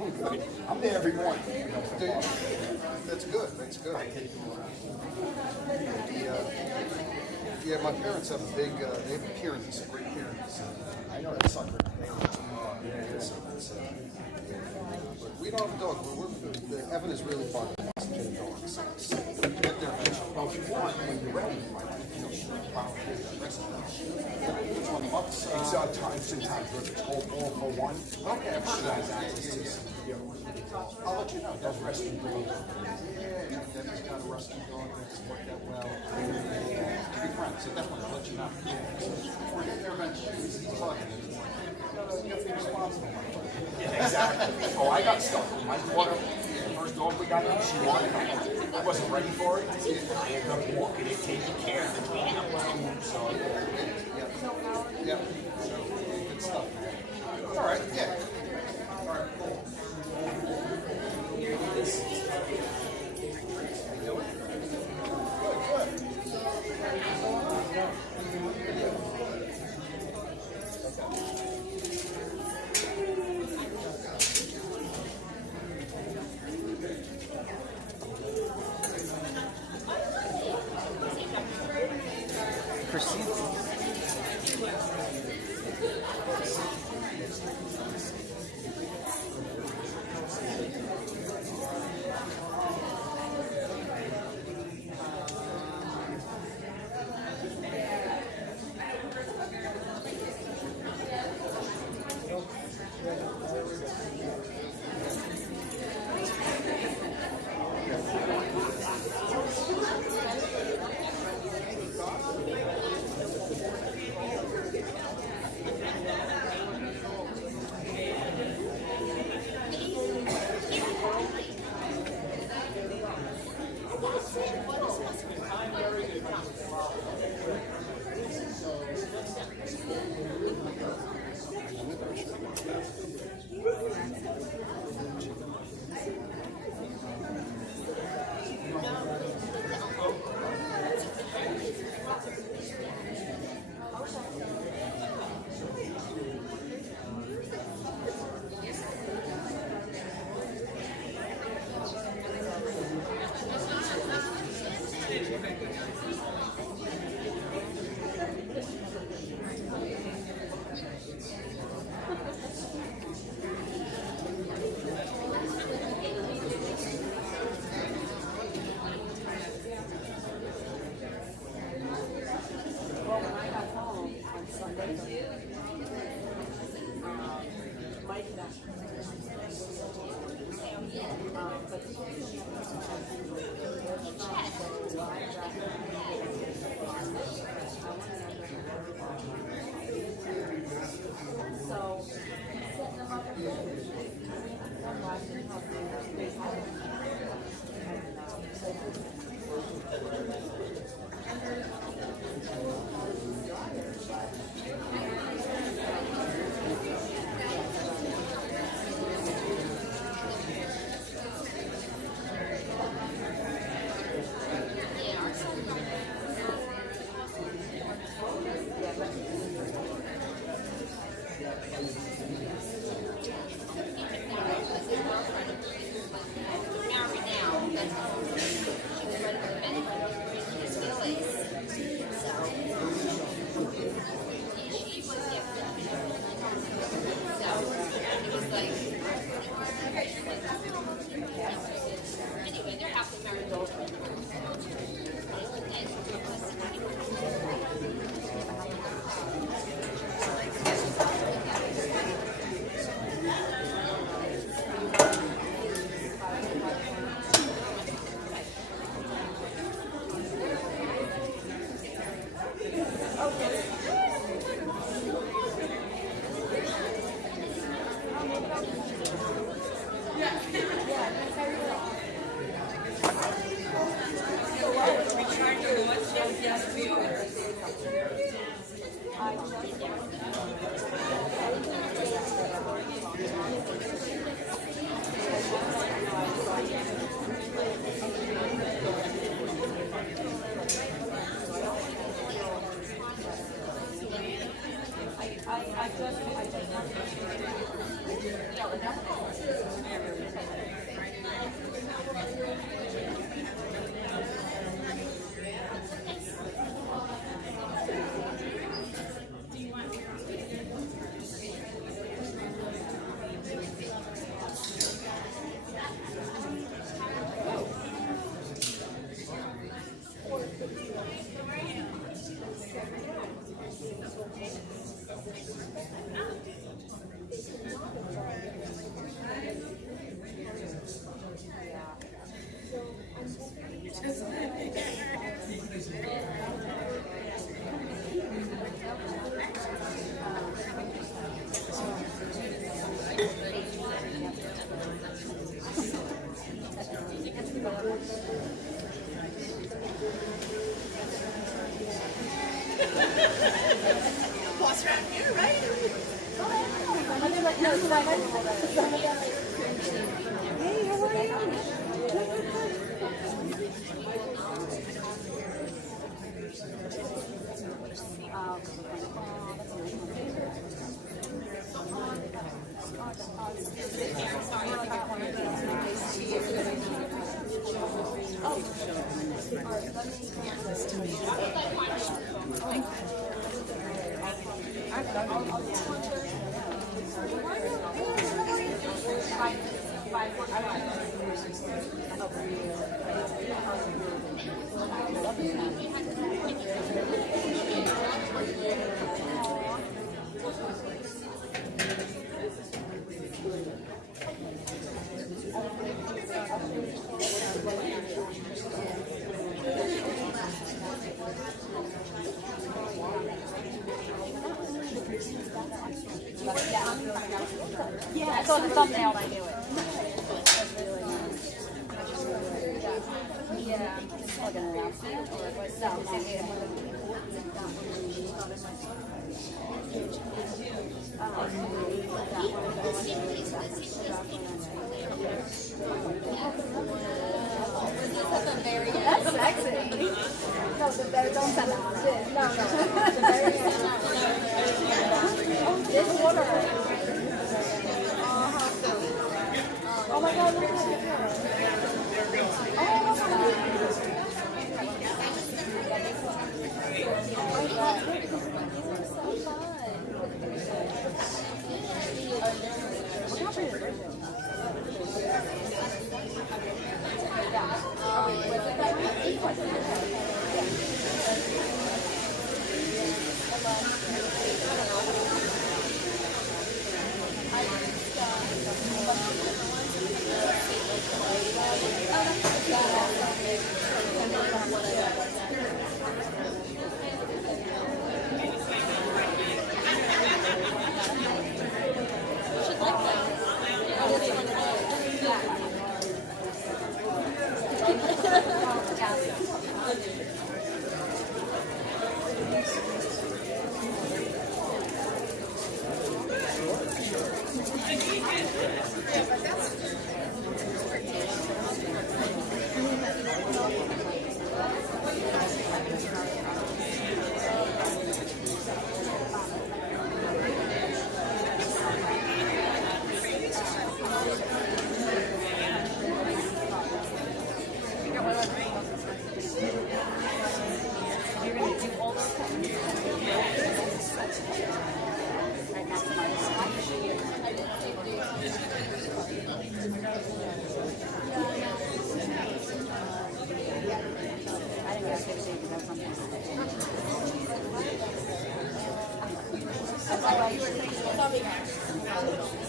I'm there every morning. That's good. That's good. Yeah, my parents have a big. They have Pyrenees, great Pyrenees. I know that sucker. But we don't have a dog. Evan is really fond of us to get a dog. So get there eventually. Well, if you want, when you're ready, you might have to Which one? The Bucks? it's in time. It's called All for One. Okay, I've heard of that. I'll let you know. That's rescue dog. Yeah, Debbie's got a rescue dog that's worked out well. To be frank, so definitely I'll let you know. We're getting there eventually. He's talking. You have to be responsible. Yeah, exactly. Oh, I got stuff. My daughter, the first dog we got, she wanted it. I wasn't ready for it. I ended up walking it, taking care of it, cleaning up my room. So, Yeah. So, good stuff, man. All right, yeah. All right, cool. Boss around here, right? Hey, how are you? Yeah, I saw the thumbnail and I knew it. Yeah, it's like an announcement or what's that? That's sexy. No, don't send that. No. The very this water. Oh my God, look at it. Oh my God, this is so fun. Look how pretty it is.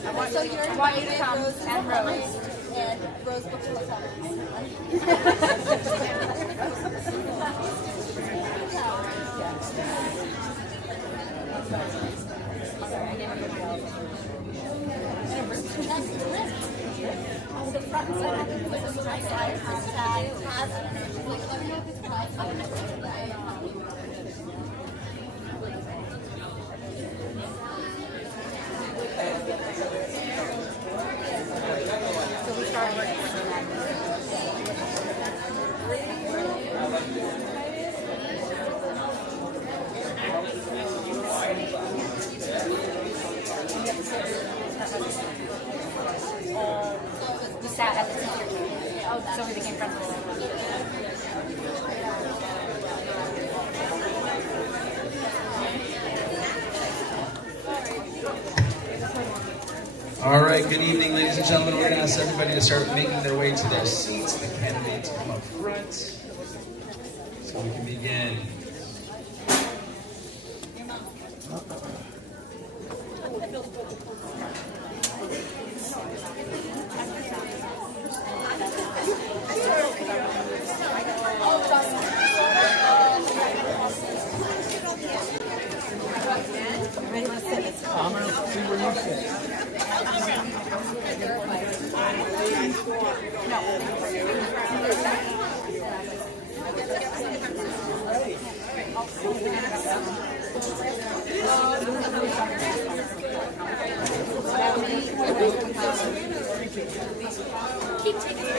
I want you to come and Rose. And Rose booked a hotel. The front side with the right side has I don't know if it's price. I don't know if it's price. So we start with all, we sat at the teacher table. So we became friends with them. All right, good evening, ladies and gentlemen. We're going to ask everybody to start making their way to their seats. The candidates come up front so we can begin. I'm going to see where you sit. Keep taking your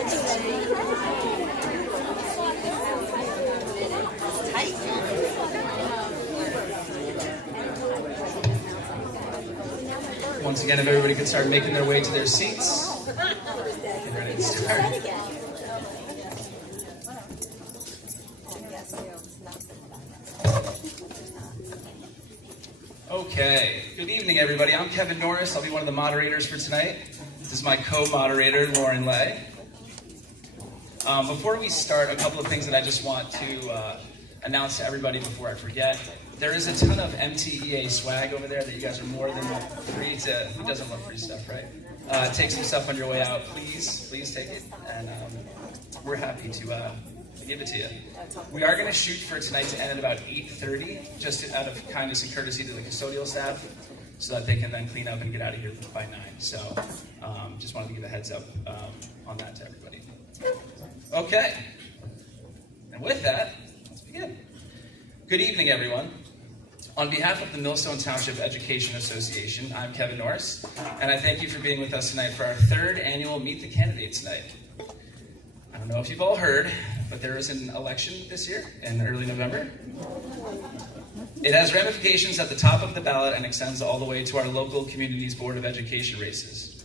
Once again, if everybody could start making their way to their seats. Get ready to start. Okay, good evening, everybody. I'm Kevin Norris. I'll be one of the moderators for tonight. This is my co-moderator, Lauren Lay. Before we start, a couple of things that I just want to announce to everybody before I forget. There is a ton of MTEA swag over there that you guys are more than free to, who doesn't love free stuff, right? Take some stuff on your way out, please take it, and we're happy to give it to you. We are going to shoot for tonight to end at about 8:30, just out of kindness and courtesy to the custodial staff, so that they can then clean up and get out of here by 9. So just wanted to give a heads up on that to everybody. Okay, and with that, let's begin. Good evening, everyone. On behalf of the Millstone Township Education Association, I'm Kevin Norris, and I thank you for being with us tonight for our 3rd annual Meet the Candidates night. I don't know if you've all heard, but there is an election this year in early November. It has ramifications at the top of the ballot and extends all the way to our local community's Board of Education races.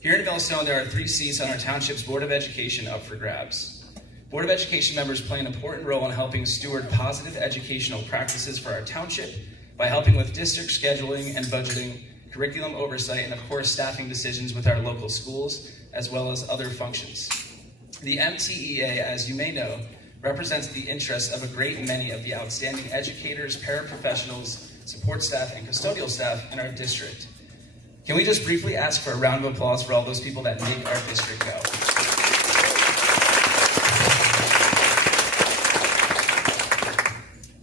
Here in Millstone, there are 3 seats on our township's Board of Education up for grabs. Board of Education members play an important role in helping steward positive educational practices for our township by helping with district scheduling and budgeting, curriculum oversight, and of course staffing decisions with our local schools, as well as other functions. The MTEA, as you may know, represents the interests of a great many of the outstanding educators, paraprofessionals, support staff, and custodial staff in our district. Can we just briefly ask for a round of applause for all those people that make our district go?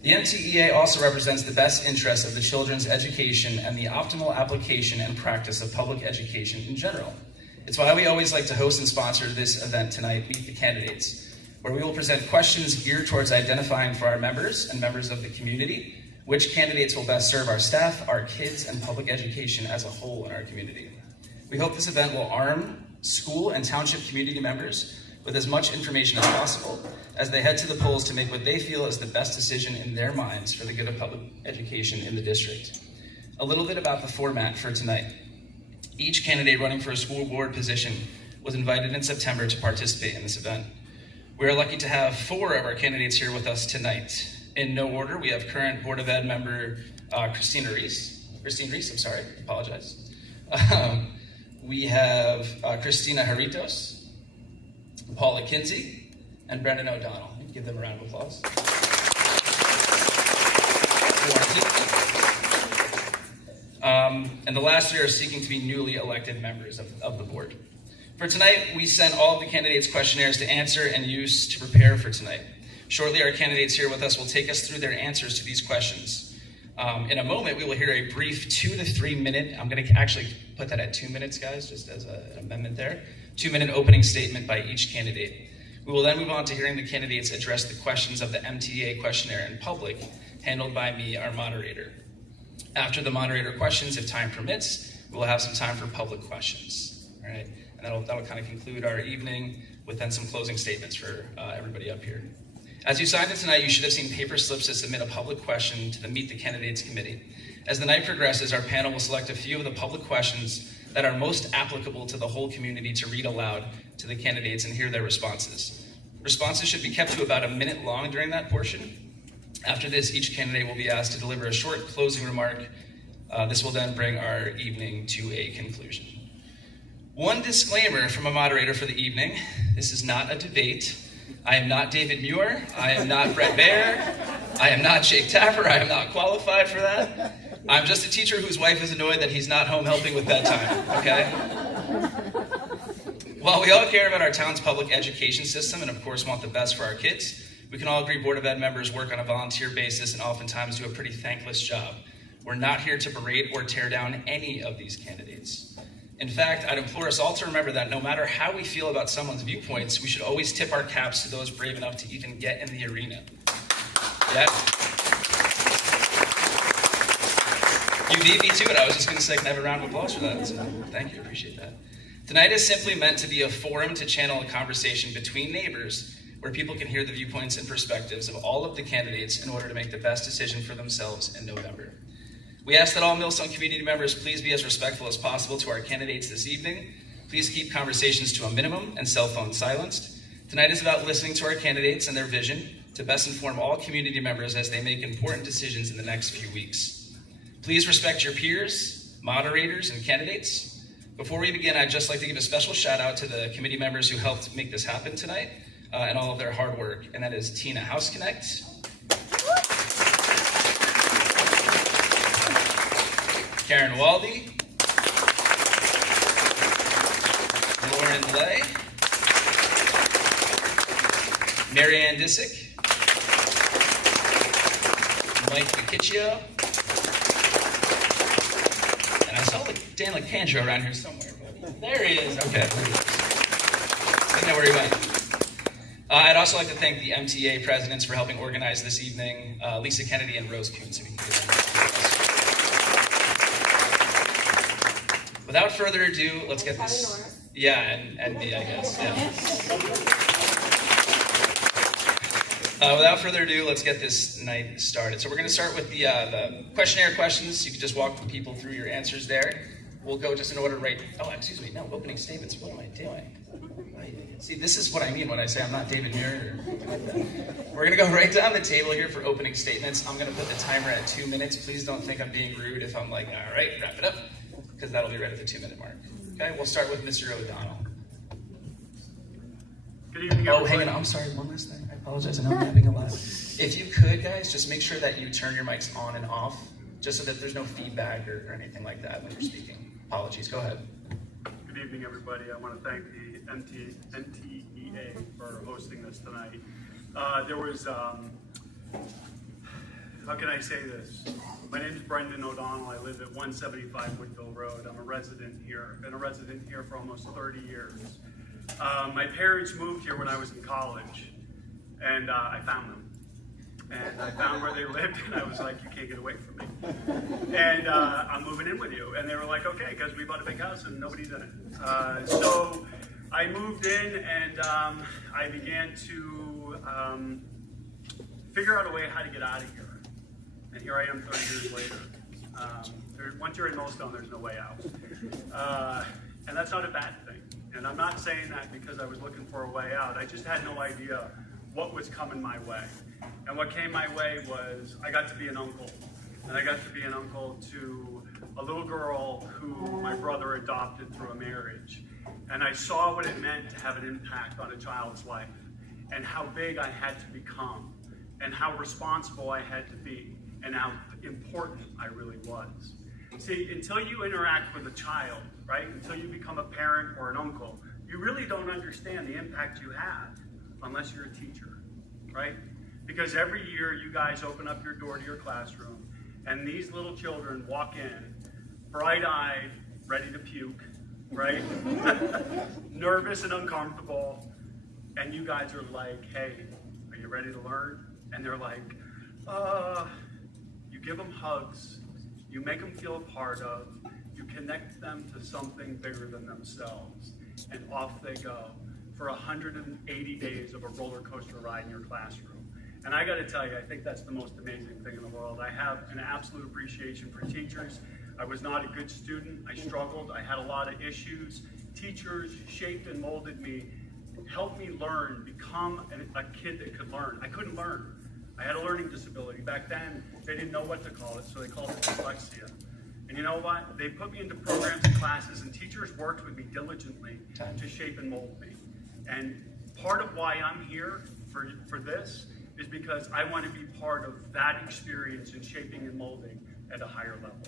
The MTEA also represents the best interests of the children's education and the optimal application and practice of public education in general. It's why we always like to host and sponsor this event tonight, Meet the Candidates, where we will present questions geared towards identifying for our members and members of the community which candidates will best serve our staff, our kids, and public education as a whole in our community. We hope this event will arm school and township community members with as much information as possible as they head to the polls to make what they feel is the best decision in their minds for the good of public education in the district. A little bit about the format for tonight. Each candidate running for a school board position was invited in September to participate in this event. We are lucky to have 4 of our candidates here with us tonight. In no order, we have current Board of Ed member Christine Reese, apologize. We have Christina Jarritos, Paula Kinsey, and Brendan O'Donnell. Give them a round of applause. And the last 3 are seeking to be newly elected members of the board. For tonight, we sent all of the candidates questionnaires to answer and use to prepare for tonight. Shortly, our candidates here with us will take us through their answers to these questions. In a moment, we will hear a brief 2 to 3 minute, I'm going to actually put that at 2 minutes, guys, just as an amendment there, 2-minute opening statement by each candidate. We will then move on to hearing the candidates address the questions of the MTA questionnaire in public, handled by me, our moderator. After the moderator questions, if time permits, we will have some time for public questions. All right, and that'll kind of conclude our evening with then some closing statements for everybody up here. As you signed in tonight, you should have seen paper slips to submit a public question to the Meet the Candidates Committee. As the night progresses, our panel will select a few of the public questions that are most applicable to the whole community to read aloud to the candidates and hear their responses. Responses should be kept to about a minute long during that portion. After this, each candidate will be asked to deliver a short closing remark. This will then bring our evening to a conclusion. One disclaimer from a moderator for the evening: this is not a debate. I am not David Muir. I am not Brett Baer. I am not Jake Tapper. I am not qualified for that. I'm just a teacher whose wife is annoyed that he's not home helping with bedtime, okay? While we all care about our town's public education system and of course want the best for our kids, we can all agree Board of Ed members work on a volunteer basis and oftentimes do a pretty thankless job. We're not here to berate or tear down any of these candidates. In fact, I'd implore us all to remember that no matter how we feel about someone's viewpoints, we should always tip our caps to those brave enough to even get in the arena. Yeah. You beat me to it. I was just going to say, can I have a round of applause for that? So, thank you, appreciate that. Tonight is simply meant to be a forum to channel a conversation between neighbors where people can hear the viewpoints and perspectives of all of the candidates in order to make the best decision for themselves in November. We ask that all Millstone community members please be as respectful as possible to our candidates this evening. Please keep conversations to a minimum and cell phones silenced. Tonight is about listening to our candidates and their vision to best inform all community members as they make important decisions in the next few weeks. Please respect your peers, moderators, and candidates. Before we begin, I'd just like to give a special shout out to the committee members who helped make this happen tonight and all of their hard work, and that is Tina Houseconnect, Karen Waldy, Lauren Lay, Marianne Disick, Mike McKitchio, and I saw Dan LaCandra around here somewhere, but there he is. Okay, didn't know where he went. I'd also like to thank the MTA presidents for helping organize this evening, Lisa Kennedy and Rose Kuhn. Without further ado, let's get this. Yeah, and me, I guess. Yeah. Without further ado, let's get this night started. So we're going to start with the questionnaire questions. You can just walk people through your answers there. We'll go just in order right. Oh, excuse me. No, opening statements. What am I doing? See, this is what I mean when I say I'm not David Muir or anything like that. We're going to go right down the table here for opening statements. I'm going to put the timer at 2 minutes. Please don't think I'm being rude if I'm like, all right, wrap it up, because that'll be right at the 2-minute mark. Okay, we'll start with Mr. O'Donnell. Good evening, Oh, everybody. hang on. I'm sorry. One last thing. I apologize. I know I'm yapping a lot. If you could, guys, just make sure that you turn your mics on and off, just so that there's no feedback or anything like that when you're speaking. Apologies. Go ahead. Good evening, everybody. I want to thank the NTEA for hosting this tonight. There was, how can I say this? My name is Brendan O'Donnell. I live at 175 Woodville Road. I'm a resident here. I've been a resident here for almost 30 years. My parents moved here when I was in college, and I found them. And I found where they lived, and I was like, you can't get away from me. And I'm moving in with you. And they were like, okay, because we bought a big house and nobody's in it. So I moved in, and I began to figure out a way how to get out of here. And here I am 30 years later. Once you're in Millstone, there's no way out. And that's not a bad thing. And I'm not saying that because I was looking for a way out. I just had no idea what was coming my way. And what came my way was I got to be an uncle. And I got to be an uncle to a little girl who my brother adopted through a marriage. And I saw what it meant to have an impact on a child's life, and how big I had to become, and how responsible I had to be, and how important I really was. See, until you interact with a child, right, until you become a parent or an uncle, you really don't understand the impact you have unless you're a teacher, right? Because every year you guys open up your door to your classroom, and these little children walk in, bright-eyed, ready to puke, right? Nervous and uncomfortable, and you guys are like, hey, are you ready to learn? And they're like, you give them hugs, you make them feel a part of, you connect them to something bigger than themselves, and off they go for 180 days of a roller coaster ride in your classroom. And I got to tell you, I think that's the most amazing thing in the world. I have an absolute appreciation for teachers. I was not a good student. I struggled. I had a lot of issues. Teachers shaped and molded me, helped me learn, become a kid that could learn. I couldn't learn. I had a learning disability. Back then, they didn't know what to call it, so they called it dyslexia. And you know what? They put me into programs and classes, and teachers worked with me diligently to shape and mold me. And part of why I'm here for this is because I want to be part of that experience in shaping and molding at a higher level.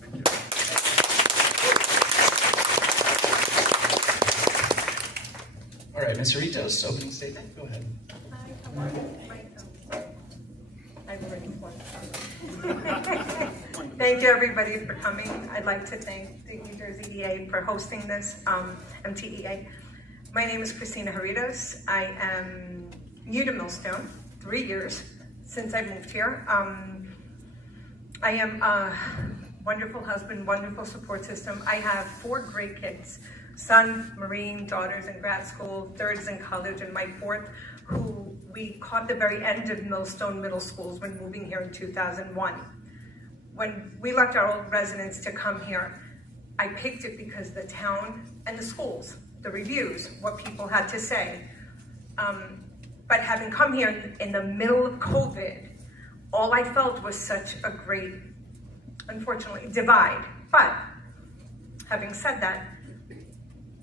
Thank you. All right, Ms. Ritos, opening statement, go ahead. Thank you, everybody, for coming. I'd like to thank the New Jersey EA for hosting this MTEA. My name is Christina Haritos. I am new to Millstone, 3 years since I moved here. I am a wonderful husband, wonderful support system. I have 4 great kids, son, Marine, daughters in grad school, third is in college, and my fourth, who we caught the very end of Millstone Middle Schools when moving here in 2001. When we left our old residence to come here, I picked it because the town and the schools, the reviews, what people had to say. But having come here in the middle of COVID, all I felt was such a great, unfortunately, divide. But having said that,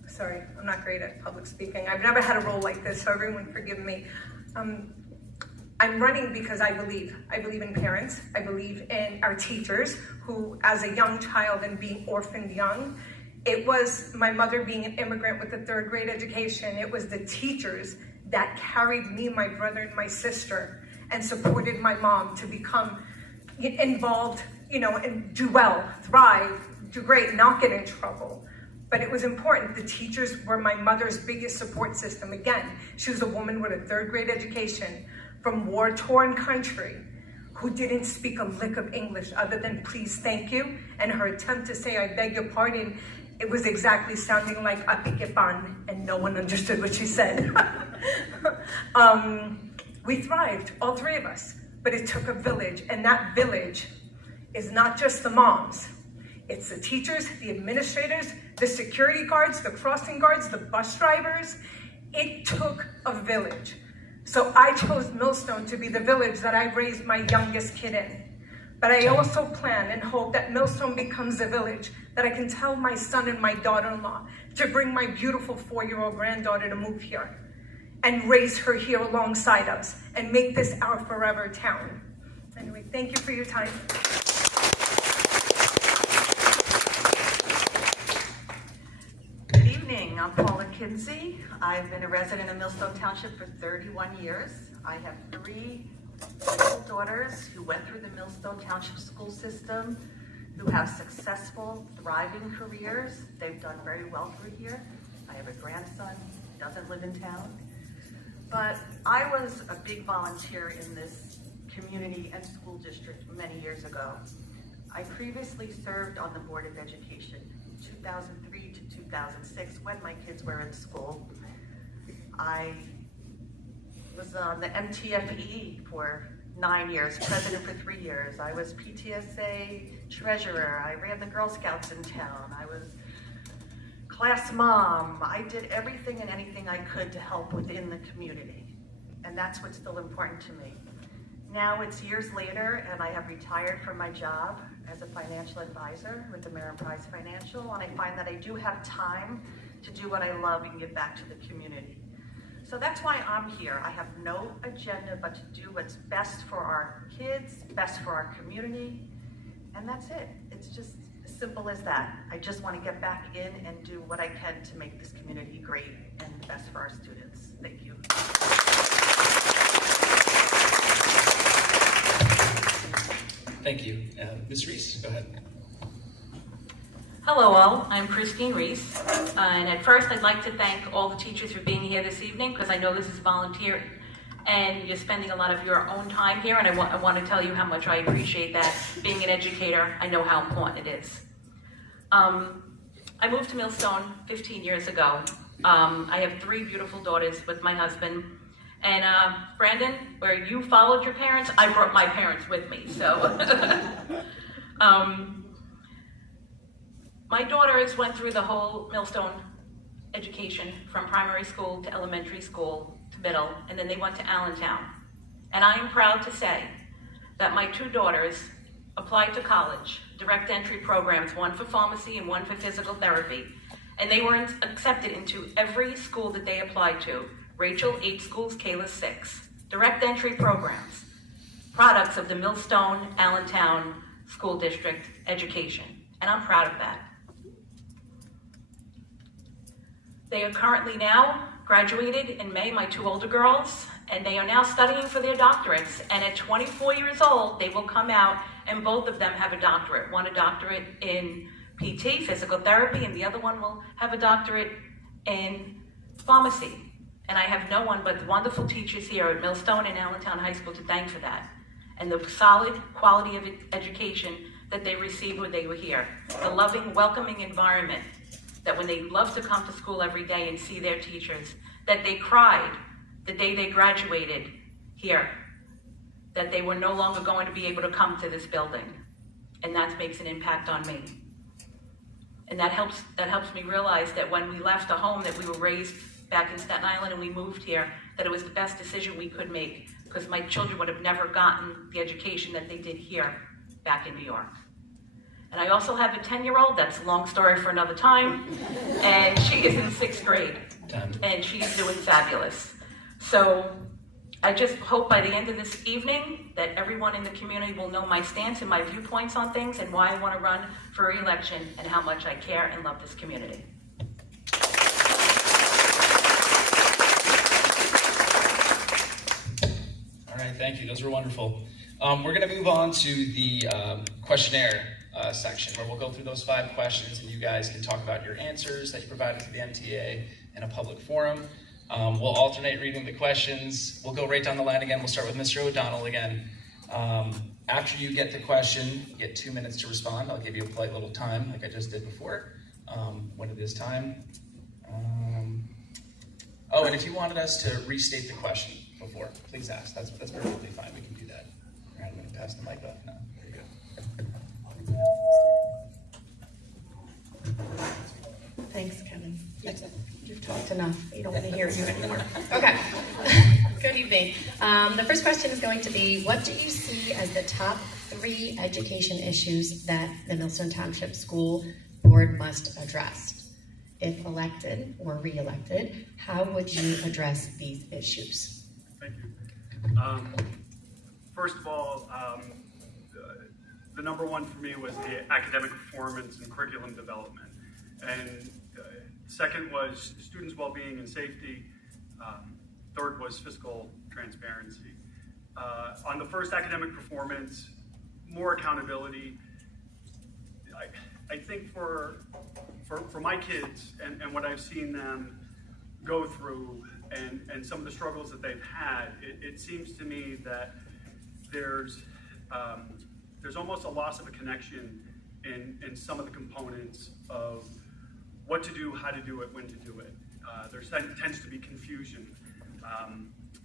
sorry, I'm not great at public speaking. I've never had a role like this, so everyone forgive me. I'm running because I believe in parents. I believe in our teachers who, as a young child and being orphaned young, it was my mother being an immigrant with a 3rd grade education. It was the teachers that carried me, my brother, and my sister and supported my mom to become involved, and do well, thrive, do great, not get in trouble. But it was important. The teachers were my mother's biggest support system. Again, she was a woman with a 3rd grade education from war-torn country who didn't speak a lick of English other than please, thank you. And her attempt to say, I beg your pardon, it was exactly sounding like Apikepan, and no one understood what she said. We thrived, all 3 of us, but it took a village, and that village is not just the moms. It's the teachers, the administrators, the security guards, the crossing guards, the bus drivers. It took a village. So I chose Millstone to be the village that I raised my youngest kid in. But I also plan and hope that Millstone becomes a village that I can tell my son and my daughter-in-law to bring my beautiful 4-year-old granddaughter to move here and raise her here alongside us and make this our forever town. Anyway, thank you for your time. Good evening, I'm Paula Kinsey. I've been a resident of Millstone Township for 31 years. I have 3 beautiful daughters who went through the Millstone Township school system, who have successful, thriving careers. They've done very well through here. I have a grandson, doesn't live in town. But I was a big volunteer in this community and school district many years ago. I previously served on the Board of Education 2003 to 2006 when my kids were in school. I was on the MTFE for 9 years, president for 3 years. I was PTSA treasurer. I ran the Girl Scouts in town. I was class mom. I did everything and anything I could to help within the community. And that's what's still important to me. Now it's years later and I have retired from my job as a financial advisor with the Ameriprise Financial, and I find that I do have time to do what I love and give back to the community. So that's why I'm here. I have no agenda but to do what's best for our kids, best for our community, and that's it. It's just as simple as that. I just want to get back in and do what I can to make this community great and best for our students. Thank you. Thank you. Ms. Reese, go ahead. Hello all, I'm Christine Reese, and at first I'd like to thank all the teachers for being here this evening because I know this is volunteer and you're spending a lot of your own time here, and I want to tell you how much I appreciate that. Being an educator, I know how important it is. I moved to Millstone 15 years ago. I have 3 beautiful daughters with my husband. And Brandon, where you followed your parents, I brought my parents with me. So My daughters went through the whole Millstone education from primary school to elementary school to middle, and then they went to Allentown. And I am proud to say that my two daughters applied to college, direct entry programs, one for pharmacy and one for physical therapy. And they were accepted into every school that they applied to. Rachel, 8 schools, Kayla, 6. Direct entry programs, products of the Millstone, Allentown School District education. And I'm proud of that. They are currently now graduated in May, my 2 older girls, and they are now studying for their doctorates. And at 24 years old, they will come out and both of them have a doctorate. One a doctorate in PT, physical therapy, and the other one will have a doctorate in pharmacy. And I have no one but wonderful teachers here at Millstone and Allentown High School to thank for that. And the solid quality of education that they received when they were here. The loving, welcoming environment that when they love to come to school every day and see their teachers, that they cried the day they graduated here, that they were no longer going to be able to come to this building. And that makes an impact on me. And that helps me realize that when we left a home that we were raised back in Staten Island and we moved here, that it was the best decision we could make, because my children would have never gotten the education that they did here back in New York. And I also have a 10-year-old, that's a long story for another time, and she is in 6th grade, and she's doing fabulous. So I just hope by the end of this evening that everyone in the community will know my stance and my viewpoints on things and why I want to run for re-election and how much I care and love this community. All right, thank you. Those were wonderful. We're going to move on to the questionnaire section, where we'll go through those 5 questions, and you guys can talk about your answers that you provided to the MTA in a public forum. We'll alternate reading the questions. We'll go right down the line again. We'll start with Mr. O'Donnell again. After you get the question, you get 2 minutes to respond. I'll give you a polite little time, like I just did before, when it is time. Oh, and if you wanted us to restate the question before, please ask. That's perfectly fine. We can do that. All right, I'm going to pass the mic off now. Very good. Thanks, Kevin. You've talked enough. You don't want to hear you anymore. Okay. Good evening. The first question is going to be, what do you see as the top 3 education issues that the Millstone Township School Board must address? If elected or re-elected, how would you address these issues? Thank you. First of all, the number one for me was the academic performance and curriculum development. And second was students' well-being and safety. Third was fiscal transparency. On the first, academic performance, more accountability. I think for my kids and what I've seen them go through and some of the struggles that they've had, it seems to me that there's almost a loss of a connection in some of the components of what to do, how to do it, when to do it. There tends to be confusion.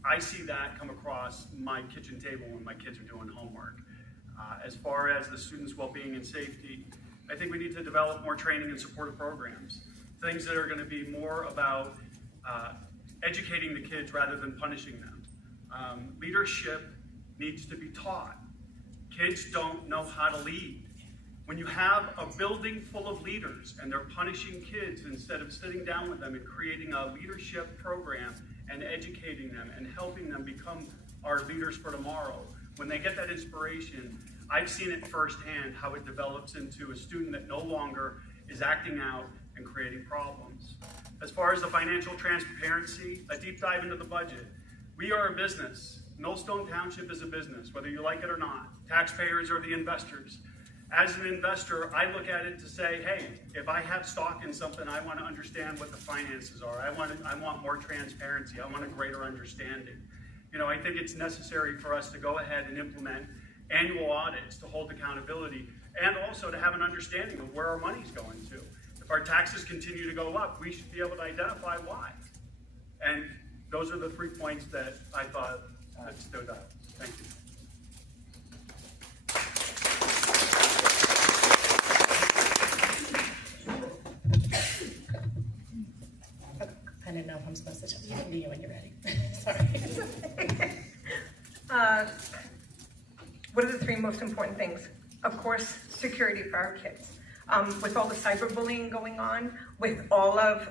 I see that come across my kitchen table when my kids are doing homework. As far as the students' well-being and safety, I think we need to develop more training and supportive programs. Things that are going to be more about educating the kids rather than punishing them. Leadership needs to be taught. Kids don't know how to lead. When you have a building full of leaders and they're punishing kids instead of sitting down with them and creating a leadership program and educating them and helping them become our leaders for tomorrow, when they get that inspiration, I've seen it firsthand how it develops into a student that no longer is acting out and creating problems. As far as the financial transparency, a deep dive into the budget. We are a business. Millstone Township is a business, whether you like it or not. Taxpayers are the investors. As an investor, I look at it to say, hey, if I have stock in something, I want to understand what the finances are. I want more transparency. I want a greater understanding. You know, I think it's necessary for us to go ahead and implement annual audits to hold accountability and also to have an understanding of where our money's going to. If our taxes continue to go up, we should be able to identify why. And those are the 3 points that I thought stood out. Thank you. I didn't know if I'm supposed to tell you when you're ready. Sorry. What are the three most important things? Of course, security for our kids. With all the cyberbullying going on, with all of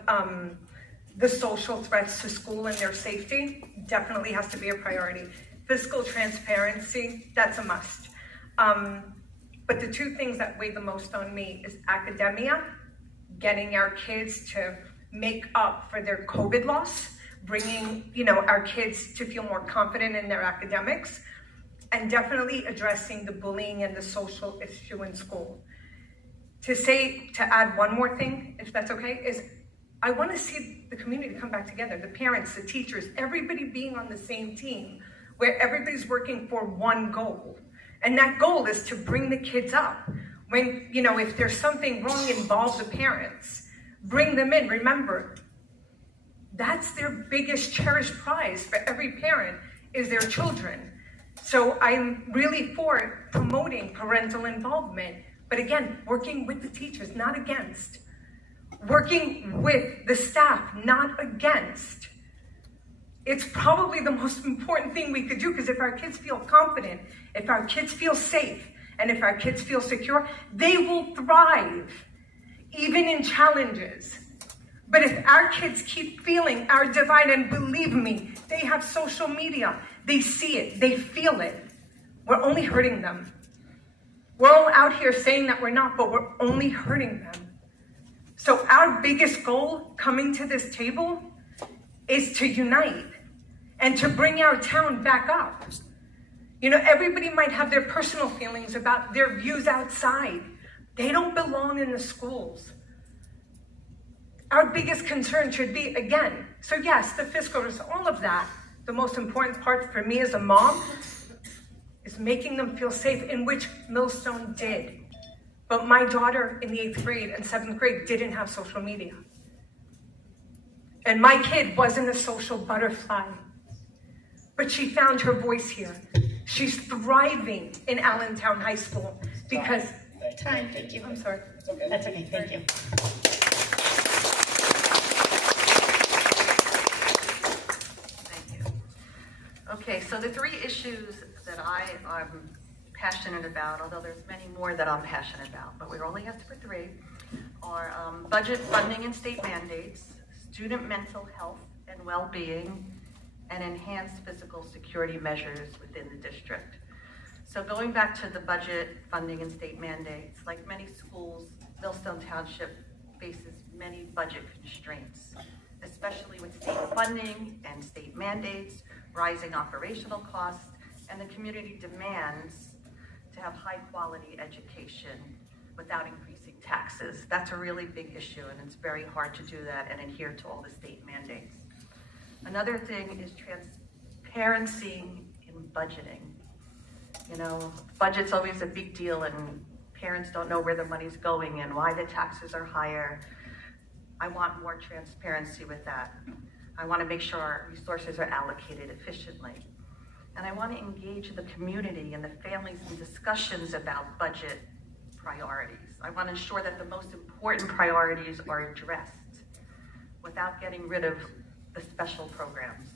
the social threats to school and their safety, definitely has to be a priority. Fiscal transparency, that's a must. But the two things that weigh the most on me is academia, getting our kids to make up for their COVID loss, bringing our kids to feel more confident in their academics, and definitely addressing the bullying and the social issue in school. To add one more thing, if that's okay, is I want to see the community come back together, the parents, the teachers, everybody being on the same team, where everybody's working for one goal. And that goal is to bring the kids up. When, if there's something wrong, involve the parents. Bring them in. Remember, that's their biggest cherished prize for every parent is their children. So I'm really for promoting parental involvement. But again, working with the teachers, not against. Working with the staff, not against. It's probably the most important thing we could do, because if our kids feel confident, if our kids feel safe, and if our kids feel secure, they will thrive, even in challenges. But if our kids keep feeling our divide, and believe me, they have social media, they see it, they feel it, we're only hurting them. We're all out here saying that we're not, but we're only hurting them. So our biggest goal coming to this table is to unite and to bring our town back up. Everybody might have their personal feelings about their views outside. They don't belong in the schools. Our biggest concern should be, again, so yes, the fiscal, all of that. The most important part for me as a mom is making them feel safe, in which Millstone did. But my daughter in the 8th grade and 7th grade didn't have social media. And my kid wasn't a social butterfly, but she found her voice here. She's thriving in Allentown High School because... Time, thank you. I'm sorry. Okay. That's okay, thank you. Thank you. Okay, so the three issues that I am passionate about, although there's many more that I'm passionate about, but we only have to put three, are budget funding and state mandates, student mental health and well-being, and enhanced physical security measures within the district. So going back to the budget funding and state mandates, like many schools, Millstone Township faces many budget constraints, especially with state funding and state mandates, rising operational costs, and the community demands to have high quality education without increasing taxes. That's a really big issue, and it's very hard to do that and adhere to all the state mandates. Another thing is transparency in budgeting. Budget's always a big deal, and parents don't know where the money's going and why the taxes are higher. I want more transparency with that. I want to make sure our resources are allocated efficiently. And I want to engage the community and the families in discussions about budget priorities. I want to ensure that the most important priorities are addressed without getting rid of the special programs.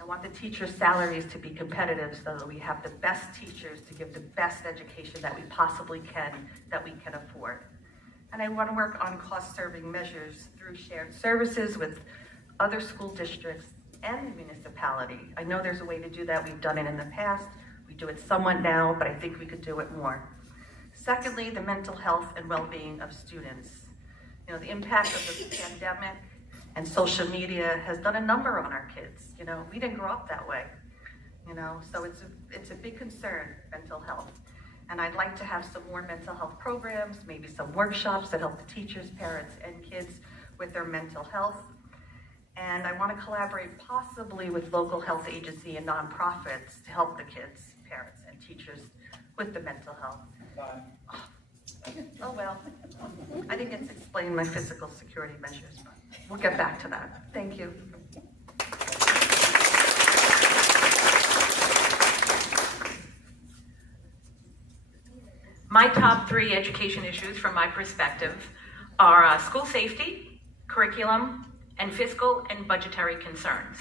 I want the teachers' salaries to be competitive so that we have the best teachers to give the best education that we possibly can, that we can afford. And I want to work on cost-serving measures through shared services with other school districts and the municipality. I know there's a way to do that. We've done it in the past. We do it somewhat now, but I think we could do it more. Secondly, the mental health and well-being of students. The impact of the pandemic and social media has done a number on our kids. We didn't grow up that way. So it's a big concern, mental health. And I'd like to have some more mental health programs, maybe some workshops that help the teachers, parents, and kids with their mental health. And I want to collaborate possibly with local health agency and nonprofits to help the kids, parents, and teachers with the mental health. Oh well, I didn't get to explain my physical security measures, but we'll get back to that. Thank you. My top three education issues from my perspective are school safety, curriculum, and fiscal and budgetary concerns.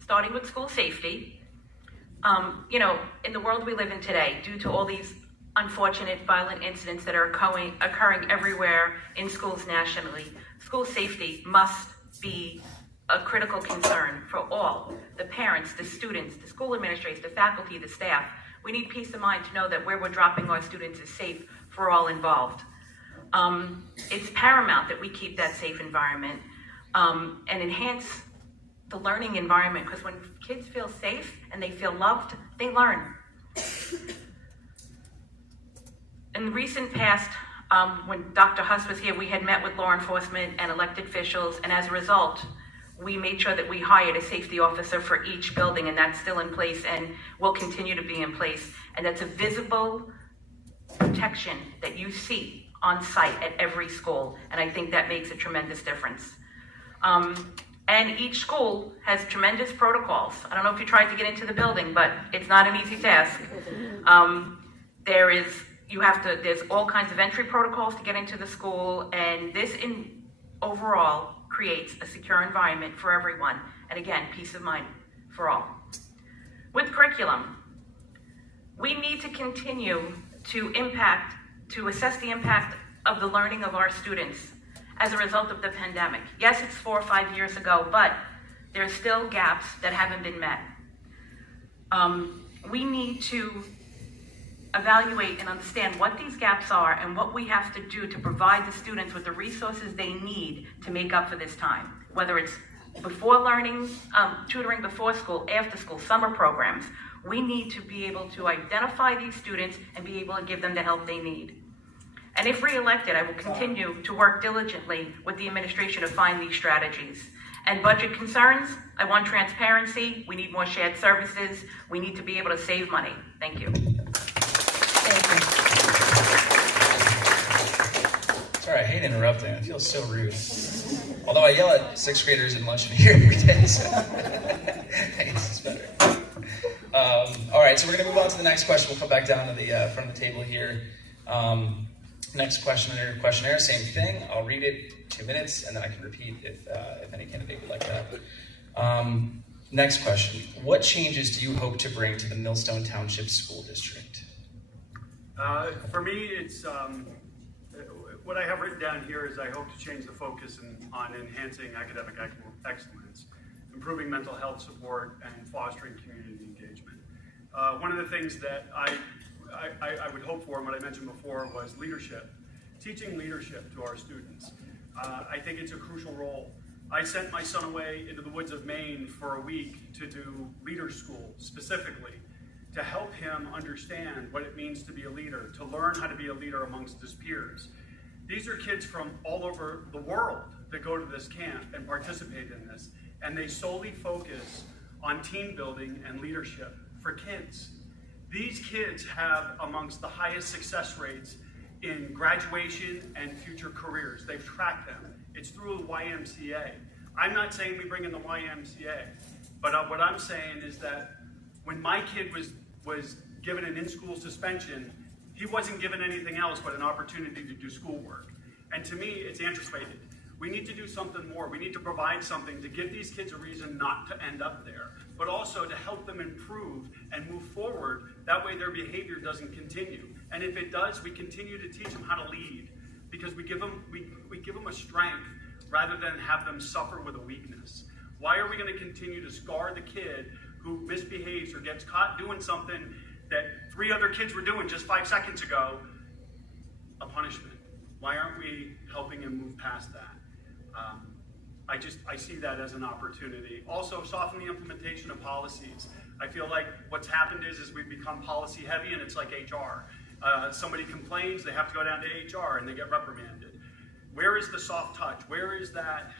Starting with school safety, in the world we live in today, due to all these unfortunate violent incidents that are occurring everywhere in schools nationally, school safety must be a critical concern for all, the parents, the students, the school administrators, the faculty, the staff. We need peace of mind to know that where we're dropping our students is safe for all involved. It's paramount that we keep that safe environment and enhance the learning environment, because when kids feel safe and they feel loved, they learn. In the recent past, when Dr. Huss was here, we had met with law enforcement and elected officials, and as a result, we made sure that we hired a safety officer for each building, and that's still in place and will continue to be in place. And that's a visible protection that you see on site at every school, and I think that makes a tremendous difference. And each school has tremendous protocols. I don't know if you tried to get into the building, but it's not an easy task. There's all kinds of entry protocols to get into the school, and this overall creates a secure environment for everyone. And again, peace of mind for all. With curriculum, we need to continue to assess the impact of the learning of our students as a result of the pandemic. Yes, it's 4 or 5 years ago, but there's still gaps that haven't been met. We need to evaluate and understand what these gaps are and what we have to do to provide the students with the resources they need to make up for this time, whether it's before learning, tutoring before school, after school, summer programs. We need to be able to identify these students and be able to give them the help they need. And if re-elected, I will continue to work diligently with the administration to find these strategies. And budget concerns, I want transparency. We need more shared services. We need to be able to save money. Thank you. Sorry, I hate interrupting. I feel so rude. Although I yell at 6th graders in lunch here every day, so I guess it's better. All right, so we're going to move on to the next question. We'll come back down to the front of the table here. Next questionnaire, same thing. I'll read it 2 minutes, and then I can repeat if any candidate would like that. Next question. What changes do you hope to bring to the Millstone Township School District? For me, it's what I have written down here is I hope to change the focus on enhancing academic excellence, improving mental health support, and fostering community engagement. One of the things that I would hope for, and what I mentioned before, was leadership. Teaching leadership to our students. I think it's a crucial role. I sent my son away into the woods of Maine for a week to do leader school specifically, to help him understand what it means to be a leader, to learn how to be a leader amongst his peers. These are kids from all over the world that go to this camp and participate in this, and they solely focus on team building and leadership for kids. These kids have amongst the highest success rates in graduation and future careers. They've tracked them. It's through the YMCA. I'm not saying we bring in the YMCA, but what I'm saying is that when my kid was given an in-school suspension, he wasn't given anything else but an opportunity to do schoolwork. And to me, it's antiquated. We need to do something more. We need to provide something to give these kids a reason not to end up there, but also to help them improve and move forward. That way their behavior doesn't continue. And if it does, we continue to teach them how to lead, because we give them a strength rather than have them suffer with a weakness. Why are we going to continue to scar the kid who misbehaves or gets caught doing something that 3 other kids were doing just 5 seconds ago, a punishment? Why aren't we helping him move past that? I see that as an opportunity. Also, soften the implementation of policies. I feel like what's happened is we've become policy heavy, and it's like HR. Somebody complains, they have to go down to HR and they get reprimanded. Where is the soft touch? Where is that?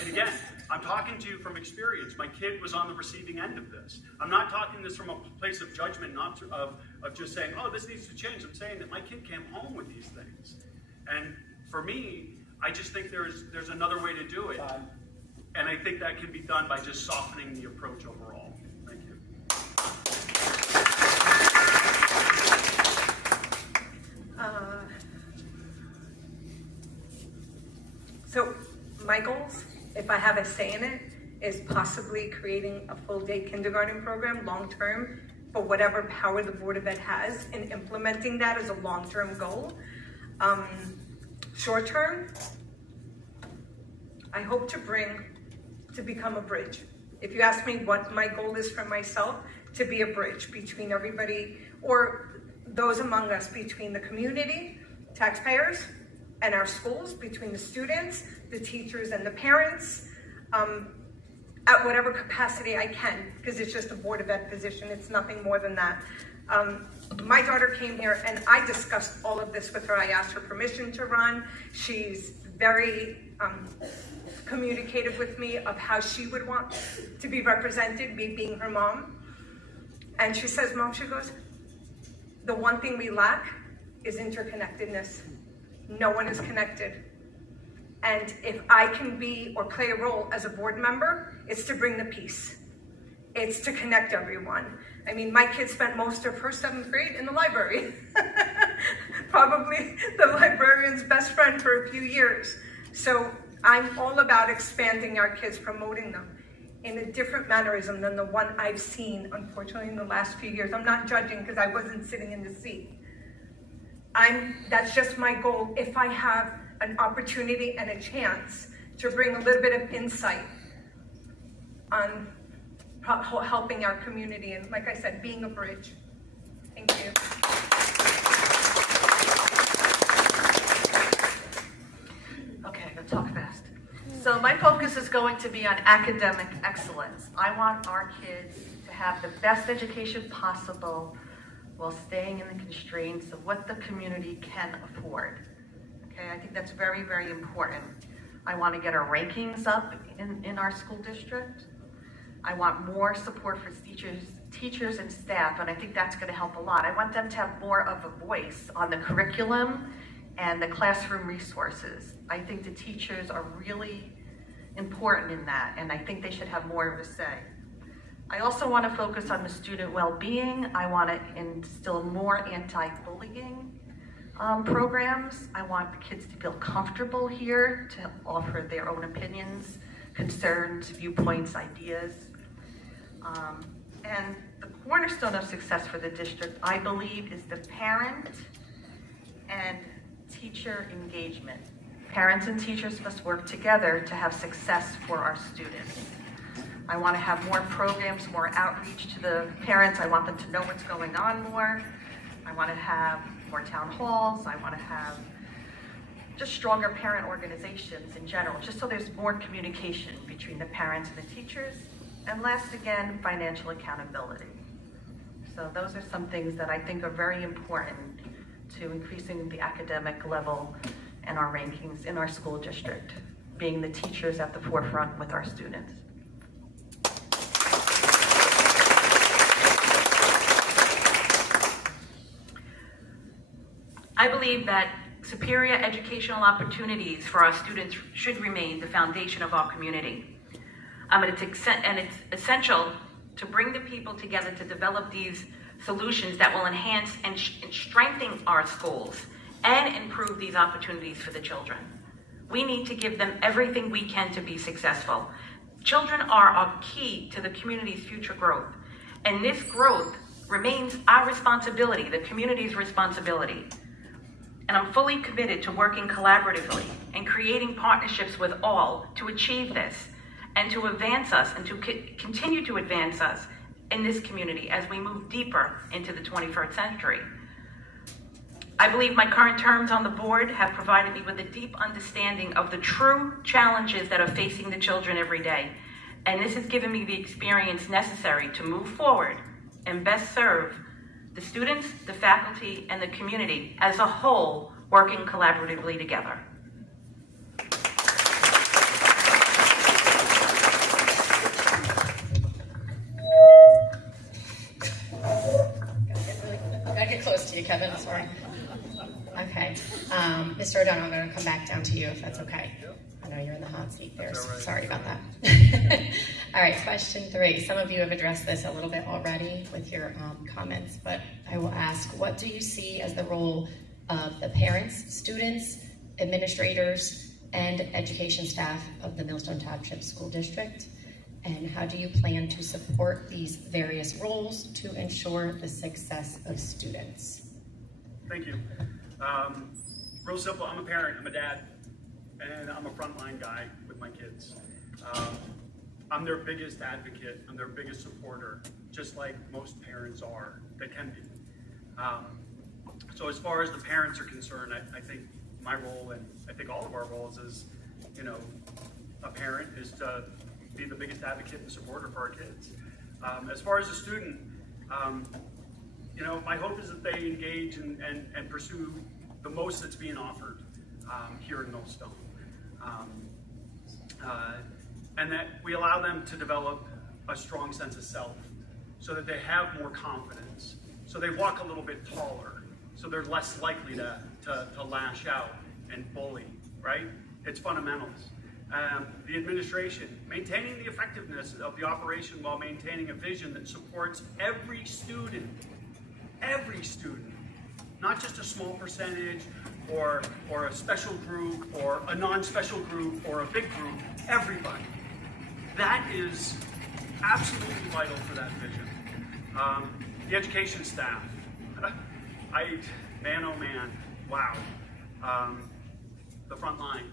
And again, I'm talking to you from experience. My kid was on the receiving end of this. I'm not talking this from a place of judgment, not of just saying, oh, this needs to change. I'm saying that my kid came home with these things. And for me, I just think there's another way to do it. And I think that can be done by just softening the approach overall. Thank you. So my goals if I have a say in it, is possibly creating a full-day kindergarten program long-term for whatever power the Board of Ed has in implementing that as a long-term goal. Short-term, I hope to become a bridge. If you ask me what my goal is for myself, to be a bridge between everybody, or those among us, between the community, taxpayers, and our schools, between the students, the teachers, and the parents, at whatever capacity I can, because it's just a Board of Ed position, it's nothing more than that. My daughter came here and I discussed all of this with her. I asked her permission to run. She's very communicative with me of how she would want to be represented, me being her mom. And she says, Mom, she goes, the one thing we lack is interconnectedness. No one is connected. And if I can be or play a role as a board member, it's to bring the peace. It's to connect everyone. I mean, my kid spent most of her 7th grade in the library. Probably the librarian's best friend for a few years. So I'm all about expanding our kids, promoting them in a different mannerism than the one I've seen, unfortunately, in the last few years. I'm not judging because I wasn't sitting in the seat. That's just my goal. If I have an opportunity and a chance to bring a little bit of insight on helping our community, and like I said, being a bridge. Thank you. Okay, I'm gonna talk fast. So my focus is going to be on academic excellence. I want our kids to have the best education possible while staying in the constraints of what the community can afford. Okay, I think that's very, very important. I want to get our rankings up in our school district. I want more support for teachers and staff, and I think that's going to help a lot. I want them to have more of a voice on the curriculum and the classroom resources. I think the teachers are really important in that, and I think they should have more of a say. I also want to focus on the student well-being. I want to instill more anti-bullying programs. I want the kids to feel comfortable here to offer their own opinions, concerns, viewpoints, ideas. And the cornerstone of success for the district, I believe, is the parent and teacher engagement. Parents and teachers must work together to have success for our students. I want to have more programs, more outreach to the parents. I want them to know what's going on more. I want to have more town halls. I want to have just stronger parent organizations in general, just so there's more communication between the parents and the teachers. And last, again, financial accountability. So those are some things that I think are very important to increasing the academic level and our rankings in our school district, being the teachers at the forefront with our students. I believe that superior educational opportunities for our students should remain the foundation of our community. And it's essential to bring the people together to develop these solutions that will enhance and strengthen our schools and improve these opportunities for the children. We need to give them everything we can to be successful. Children are our key to the community's future growth, and this growth remains our responsibility, the community's responsibility. And I'm fully committed to working collaboratively and creating partnerships with all to achieve this and to advance us and to continue to advance us in this community as we move deeper into the 21st century. I believe my current terms on the board have provided me with a deep understanding of the true challenges that are facing the children every day. And this has given me the experience necessary to move forward and best serve the students, the faculty, and the community as a whole, working collaboratively together. Gotta get close to you, Kevin, sorry. Okay, Mr. O'Donnell, I'm gonna come back down to you if that's okay. I know you're in the hot seat there, so sorry about that. All right, question 3. Some of you have addressed this a little bit already with your comments, but I will ask, what do you see as the role of the parents, students, administrators, and education staff of the Millstone Township School District? And how do you plan to support these various roles to ensure the success of students? Thank you. Real simple, I'm a parent, I'm a dad, and I'm a frontline guy with my kids. I'm their biggest advocate, I'm their biggest supporter, just like most parents are, they can be. So as far as the parents are concerned, I think my role, and I think all of our roles as, a parent, is to be the biggest advocate and supporter for our kids. As far as a student, my hope is that they engage and pursue the most that's being offered here in Millstone. And that we allow them to develop a strong sense of self so that they have more confidence, so they walk a little bit taller, so they're less likely to lash out and bully, right? It's fundamentals. The administration, maintaining the effectiveness of the operation while maintaining a vision that supports every student, not just a small percentage or a special group or a non-special group or a big group, everybody. That is absolutely vital for that vision. The education staff, man oh man, wow. The front line,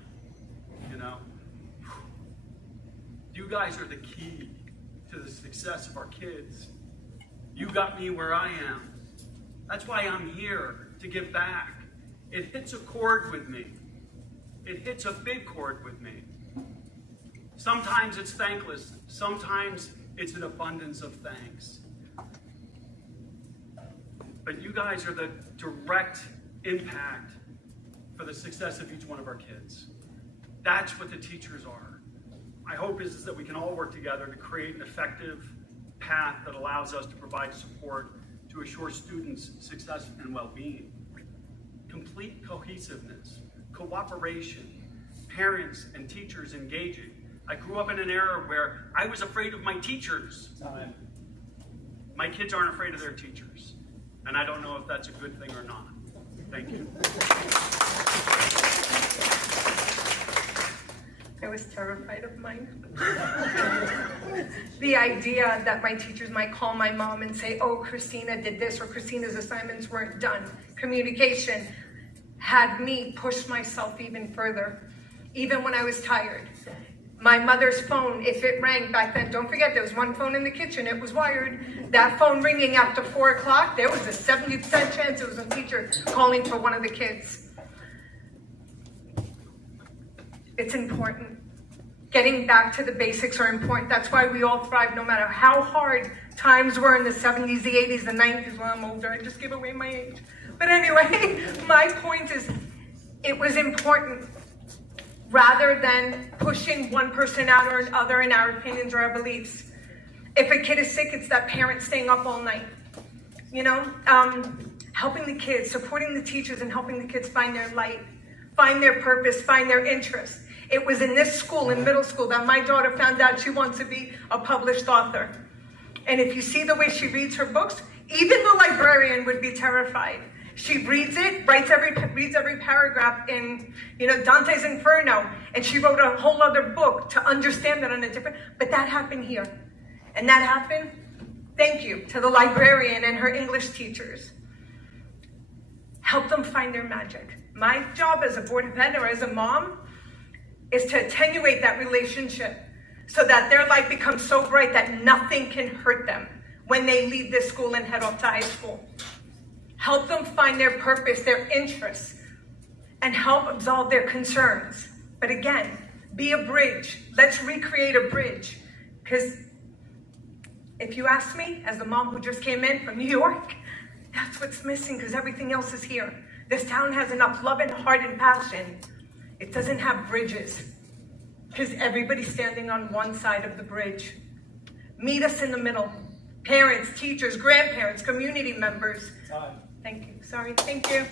You guys are the key to the success of our kids. You got me where I am. That's why I'm here, to give back. It hits a chord with me. It hits a big chord with me. Sometimes it's thankless. Sometimes it's an abundance of thanks. But you guys are the direct impact for the success of each one of our kids. That's what the teachers are. My hope is that we can all work together to create an effective path that allows us to provide support to assure students' success and well-being. Complete cohesiveness, cooperation, parents and teachers engaging. I grew up in an era where I was afraid of my teachers. My kids aren't afraid of their teachers. And I don't know if that's a good thing or not. Thank you. I was terrified of mine. The idea that my teachers might call my mom and say, oh, Christina did this, or Christina's assignments weren't done. Communication had me push myself even further, even when I was tired. My mother's phone, if it rang back then, don't forget there was one phone in the kitchen, it was wired. That phone ringing after 4 o'clock, there was a 70% chance it was a teacher calling for one of the kids. It's important. Getting back to the basics are important. That's why we all thrive no matter how hard times were in the 70s, the 80s, the 90s. Well, I'm older, I just give away my age. But anyway, my point is, it was important. Rather than pushing one person out or another in our opinions or our beliefs. If a kid is sick, it's that parent staying up all night. Helping the kids, supporting the teachers, and helping the kids find their light, find their purpose, find their interest. It was in this school, in middle school, that my daughter found out she wants to be a published author. And if you see the way she reads her books, even the librarian would be terrified. She reads it, reads every paragraph in, Dante's Inferno, and she wrote a whole other book to understand it on a different, but that happened here. And that happened, thank you, to the librarian and her English teachers. Help them find their magic. My job as a Board of Ed or as a mom is to attenuate that relationship so that their light becomes so bright that nothing can hurt them when they leave this school and head off to high school. Help them find their purpose, their interests, and help absolve their concerns. But again, be a bridge. Let's recreate a bridge. Because if you ask me, as the mom who just came in from New York, that's what's missing, because everything else is here. This town has enough love and heart and passion. It doesn't have bridges, because everybody's standing on one side of the bridge. Meet us in the middle. Parents, teachers, grandparents, community members. Thank you. Sorry. Thank you.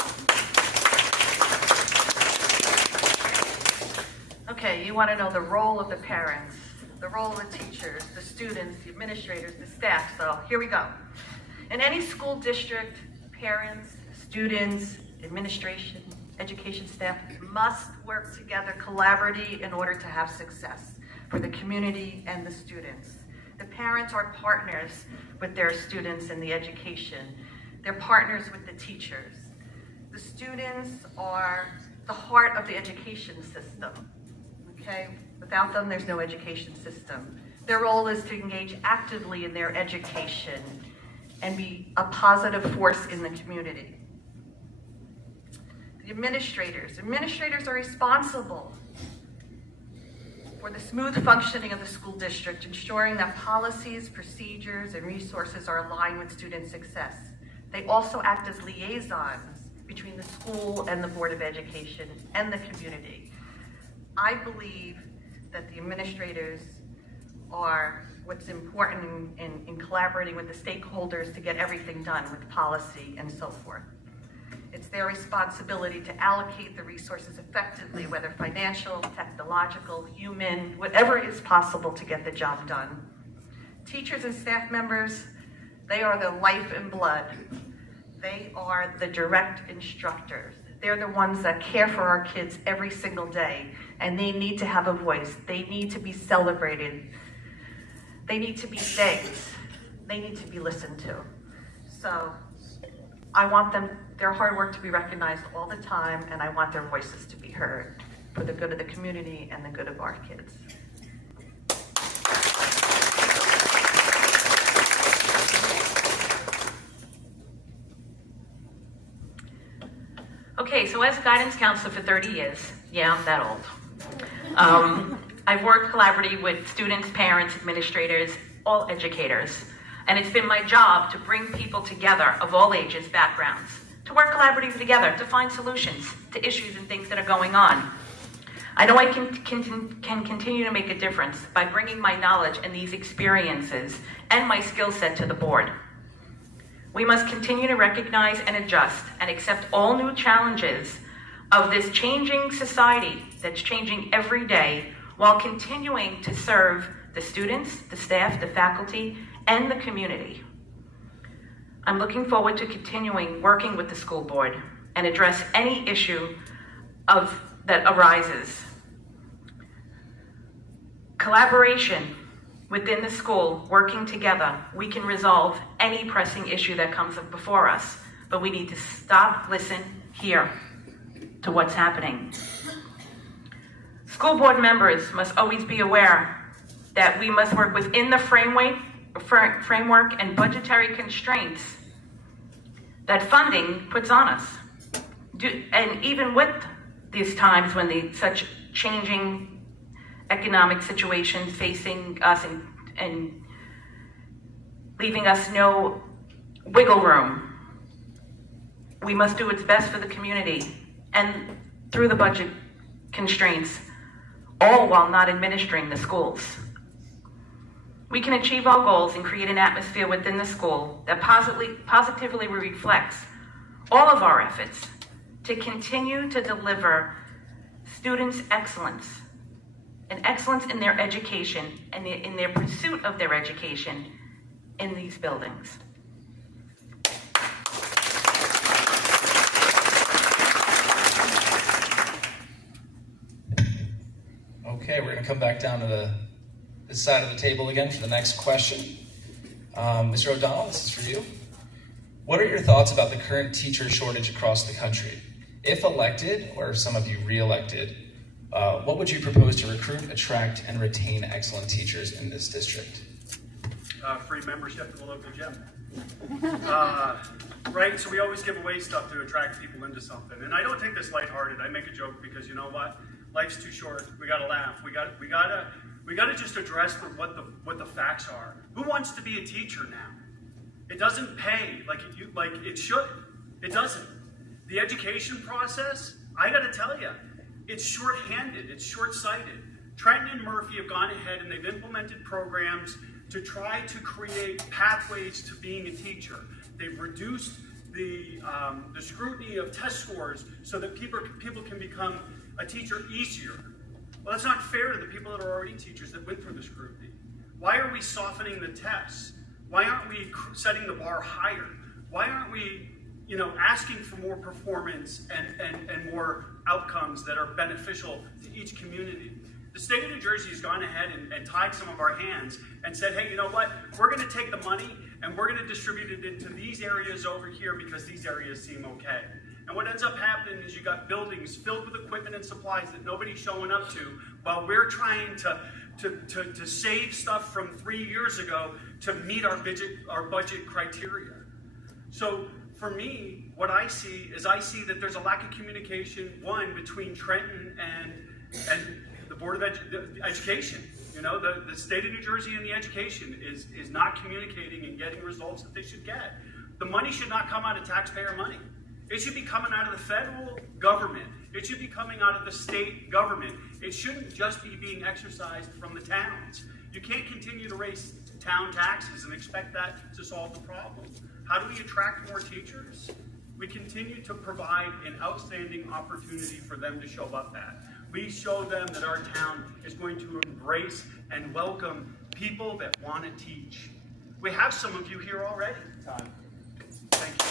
Okay, you want to know the role of the parents, the role of the teachers, the students, the administrators, the staff. So here we go. In any school district, parents, students, administration, education staff must work together collaboratively in order to have success for the community and the students. The parents are partners with their students in the education. They're partners with the teachers. The students are the heart of the education system, okay? Without them, there's no education system. Their role is to engage actively in their education and be a positive force in the community. The administrators are responsible for the smooth functioning of the school district, ensuring that policies, procedures, and resources are aligned with student success. They also act as liaisons between the school and the Board of Education and the community. I believe that the administrators are what's important in collaborating with the stakeholders to get everything done with policy and so forth. It's their responsibility to allocate the resources effectively, whether financial, technological, human, whatever is possible to get the job done. Teachers and staff members, they are the life and blood. They are the direct instructors. They're the ones that care for our kids every single day, and they need to have a voice. They need to be celebrated. They need to be thanked. They need to be listened to. So I want their hard work to be recognized all the time, and I want their voices to be heard for the good of the community and the good of our kids. Okay, so as a guidance counselor for 30 years, yeah, I'm that old. I've worked collaboratively with students, parents, administrators, all educators, and it's been my job to bring people together of all ages, backgrounds, to work collaboratively together, to find solutions to issues and things that are going on. I know I can continue to make a difference by bringing my knowledge and these experiences and my skill set to the board. We must continue to recognize and adjust and accept all new challenges of this changing society that's changing every day while continuing to serve the students, the staff, the faculty, and the community. I'm looking forward to continuing working with the school board and address any issue that arises. Collaboration within the school, working together, we can resolve any pressing issue that comes up before us, but we need to stop, listen, hear to what's happening. School board members must always be aware that we must work within the framework and budgetary constraints that funding puts on us. And even with these times when such changing economic situations facing us and leaving us no wiggle room, we must do what's best for the community and through the budget constraints, all while not administering the schools. We can achieve our goals and create an atmosphere within the school that positively reflects all of our efforts to continue to deliver students excellence, and excellence in their education and in their pursuit of their education in these buildings. Okay, we're going to come back down to this side of the table again for the next question. Mr. O'Donnell, this is for you. What are your thoughts about the current teacher shortage across the country? If elected, or some of you re-elected, what would you propose to recruit, attract, and retain excellent teachers in this district? Free membership to the local gym. Right, so we always give away stuff to attract people into something. And I don't take this lighthearted. I make a joke because you know what? Life's too short. We gotta laugh. We gotta just address what the facts are. Who wants to be a teacher now? It doesn't pay like it should. It doesn't. The education process, I gotta tell you, it's short-handed, it's short-sighted. Trenton and Murphy have gone ahead and they've implemented programs to try to create pathways to being a teacher. They've reduced the scrutiny of test scores so that people can become a teacher easier. Well, that's not fair to the people that are already teachers that went through the scrutiny. Why are we softening the tests? Why aren't we setting the bar higher? Why aren't we asking for more performance and more outcomes that are beneficial to each community. The state of New Jersey has gone ahead and tied some of our hands and said, hey, you know what? We're going to take the money and we're going to distribute it into these areas over here because these areas seem okay. And what ends up happening is you got buildings filled with equipment and supplies that nobody's showing up to, while we're trying to save stuff from 3 years ago to meet our budget criteria. So for me, what I see that there's a lack of communication, one, between Trenton and the Board of Education. The state of New Jersey and the education is not communicating and getting results that they should get. The money should not come out of taxpayer money. It should be coming out of the federal government. It should be coming out of the state government. It shouldn't just be being exercised from the towns. You can't continue to raise town taxes and expect that to solve the problem. How do we attract more teachers? We continue to provide an outstanding opportunity for them to show up at. We show them that our town is going to embrace and welcome people that want to teach. We have some of you here already. Thank you.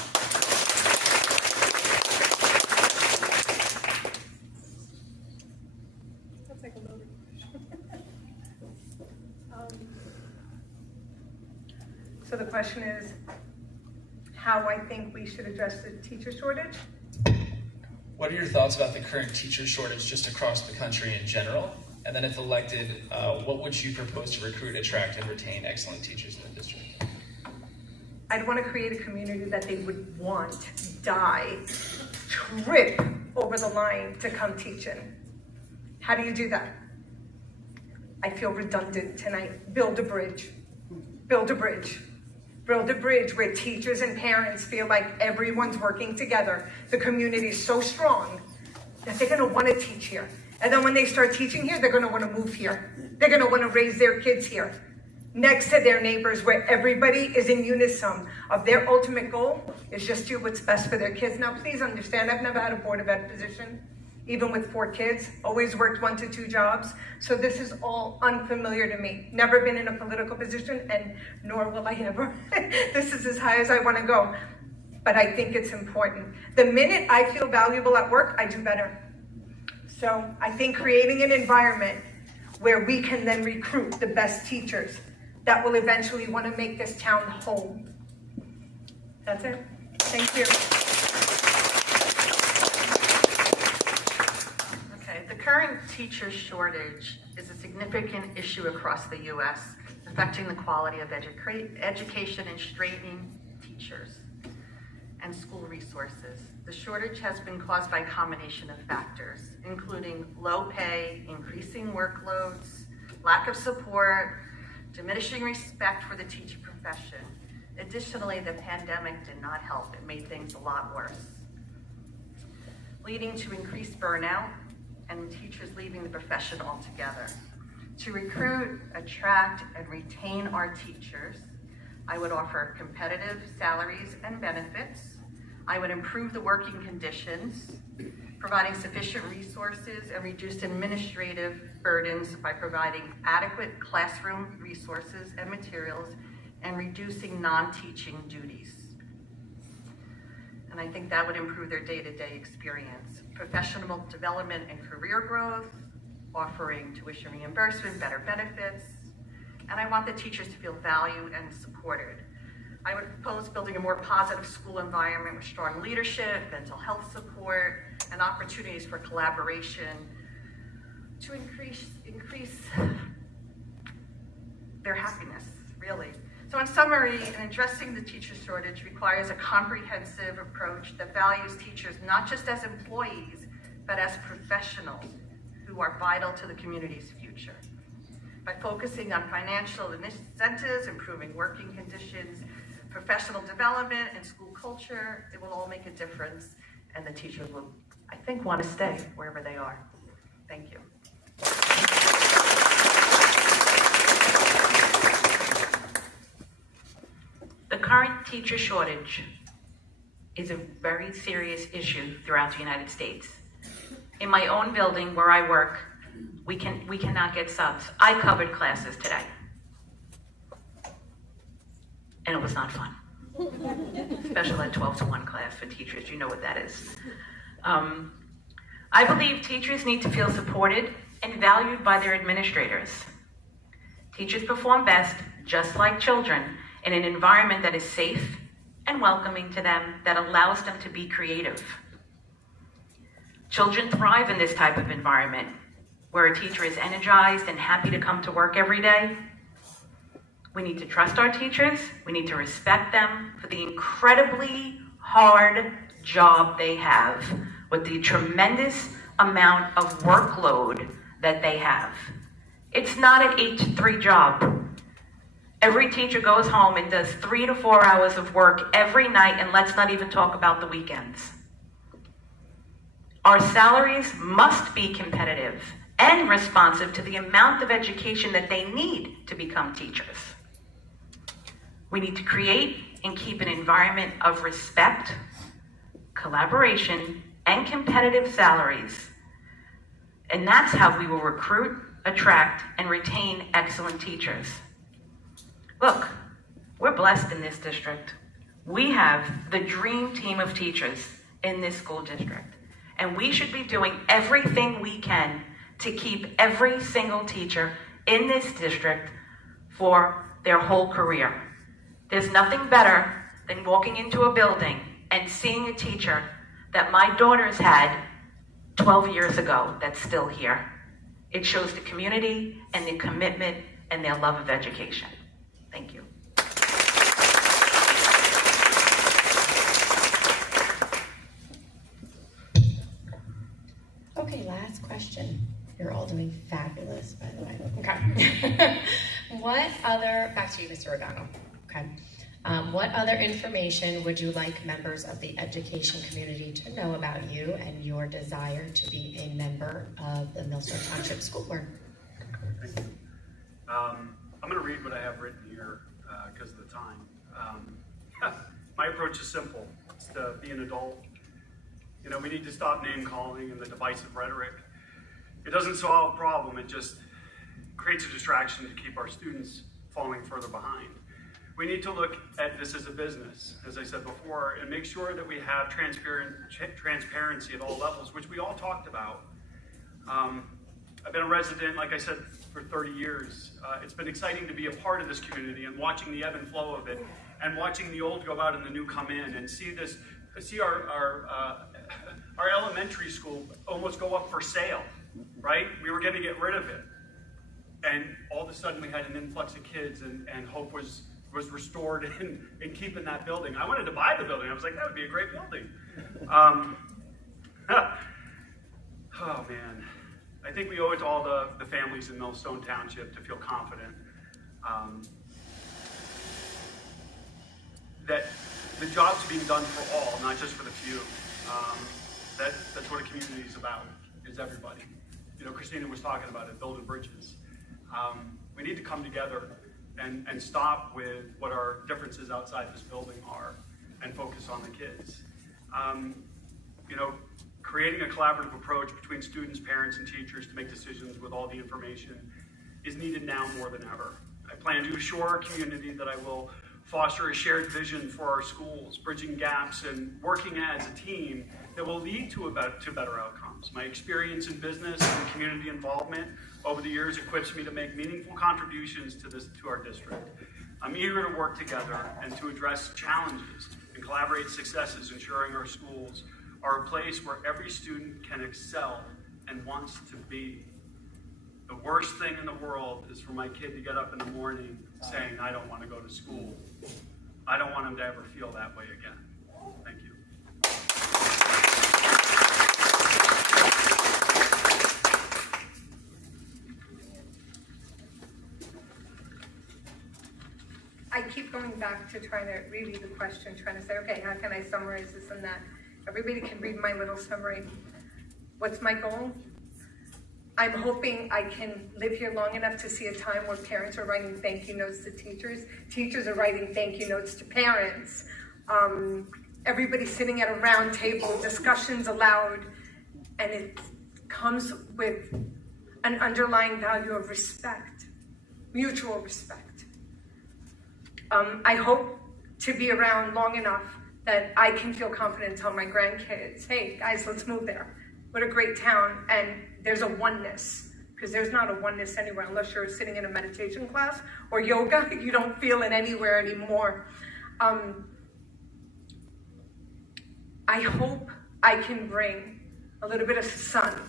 So the question is, how I think we should address the teacher shortage? What are your thoughts about the current teacher shortage just across the country in general? And then if elected, what would you propose to recruit, attract, and retain excellent teachers in the district? I'd want to create a community that they would want, die, trip over the line to come teach in. How do you do that? I feel redundant tonight. Build a bridge. Build a bridge. Build a bridge where teachers and parents feel like everyone's working together. The community is so strong that they're going to want to teach here. And then when they start teaching here, they're going to want to move here. They're going to want to raise their kids here, next to their neighbors, where everybody is in unison of their ultimate goal is just do what's best for their kids. Now, please understand, I've never had a Board of Ed position, even with 4 kids, always worked 1 to 2 jobs. So this is all unfamiliar to me. Never been in a political position, and nor will I ever. This is as high as I want to go. But I think it's important. The minute I feel valuable at work, I do better. So I think creating an environment where we can then recruit the best teachers that will eventually want to make this town home. That's it. Thank you. The current teacher shortage is a significant issue across the U.S., affecting the quality of education and straining teachers and school resources. The shortage has been caused by a combination of factors, including low pay, increasing workloads, lack of support, diminishing respect for the teaching profession. Additionally, the pandemic did not help. It made things a lot worse, leading to increased burnout and teachers leaving the profession altogether. To recruit, attract, and retain our teachers, I would offer competitive salaries and benefits. I would improve the working conditions, providing sufficient resources and reduced administrative burdens by providing adequate classroom resources and materials and reducing non-teaching duties. And I think that would improve their day-to-day experience. Professional development and career growth, offering tuition reimbursement, better benefits, and I want the teachers to feel valued and supported. I would propose building a more positive school environment with strong leadership, mental health support, and opportunities for collaboration to increase their happiness, really. So in summary, addressing the teacher shortage requires a comprehensive approach that values teachers not just as employees, but as professionals who are vital to the community's future. By focusing on financial incentives, improving working conditions, professional development, and school culture, it will all make a difference, and the teachers will, I think, want to stay wherever they are. Thank you. The current teacher shortage is a very serious issue throughout the United States. In my own building where I work, we cannot get subs. I covered classes today, and it was not fun. Special ed 12 to 1 class for teachers, you know what that is. I believe teachers need to feel supported and valued by their administrators. Teachers perform best, just like children, in an environment that is safe and welcoming to them, that allows them to be creative. Children thrive in this type of environment, where a teacher is energized and happy to come to work every day. We need to trust our teachers. We need to respect them for the incredibly hard job they have, with the tremendous amount of workload that they have. It's not an 8 to 3 job. Every teacher goes home and does 3 to 4 hours of work every night, and let's not even talk about the weekends. Our salaries must be competitive and responsive to the amount of education that they need to become teachers. We need to create and keep an environment of respect, collaboration, and competitive salaries. And that's how we will recruit, attract, and retain excellent teachers. Look, we're blessed in this district. We have the dream team of teachers in this school district. And we should be doing everything we can to keep every single teacher in this district for their whole career. There's nothing better than walking into a building and seeing a teacher that my daughters had 12 years ago that's still here. It shows the community and the commitment and their love of education. Thank you. Okay, last question. You're all doing fabulous, by the way. Okay. Back to you, Mr. Regano. Okay. What other information would you like members of the education community to know about you and your desire to be a member of the Millstone Township School Board? Thank you. I'm going to read what I have written here because of the time. My approach is simple. It's to be an adult. You know, we need to stop name calling and the divisive rhetoric. It doesn't solve a problem. It just creates a distraction to keep our students falling further behind. We need to look at this as a business, as I said before, and make sure that we have transparency at all levels, which we all talked about. I've been a resident, like I said, for 30 years. It's been exciting to be a part of this community and watching the ebb and flow of it, and watching the old go out and the new come in, and see our elementary school almost go up for sale, right? We were going to get rid of it, and all of a sudden we had an influx of kids, and hope was restored in keeping that building. I wanted to buy the building. I was like, that would be a great building. Oh man, I think we owe it to all the families in Millstone Township to feel confident that the job's being done for all, not just for the few. That's what a community is about, is everybody. You know, Christina was talking about it, building bridges. We need to come together and stop with what our differences outside this building are and focus on the kids. You know, creating a collaborative approach between students, parents, and teachers to make decisions with all the information is needed now more than ever. I plan to assure our community that I will foster a shared vision for our schools, bridging gaps and working as a team that will lead to better outcomes. My experience in business and community involvement over the years equips me to make meaningful contributions to our district. I'm eager to work together and to address challenges and collaborate successes, ensuring our schools are a place where every student can excel and wants to be. The worst thing in the world is for my kid to get up in the morning saying, I don't want to go to school. I don't want him to ever feel that way again. Thank you. I keep going back to trying to reread the question, trying to say, okay, how can I summarize this and that? Everybody can read my little summary. What's my goal? I'm hoping I can live here long enough to see a time where parents are writing thank you notes to teachers. Teachers are writing thank you notes to parents. Everybody sitting at a round table, discussions aloud, and it comes with an underlying value of respect, mutual respect. I hope to be around long enough that I can feel confident telling my grandkids, hey guys, let's move there. What a great town. And there's a oneness, because there's not a oneness anywhere unless you're sitting in a meditation class or yoga. You don't feel it anywhere anymore. I hope I can bring a little bit of sun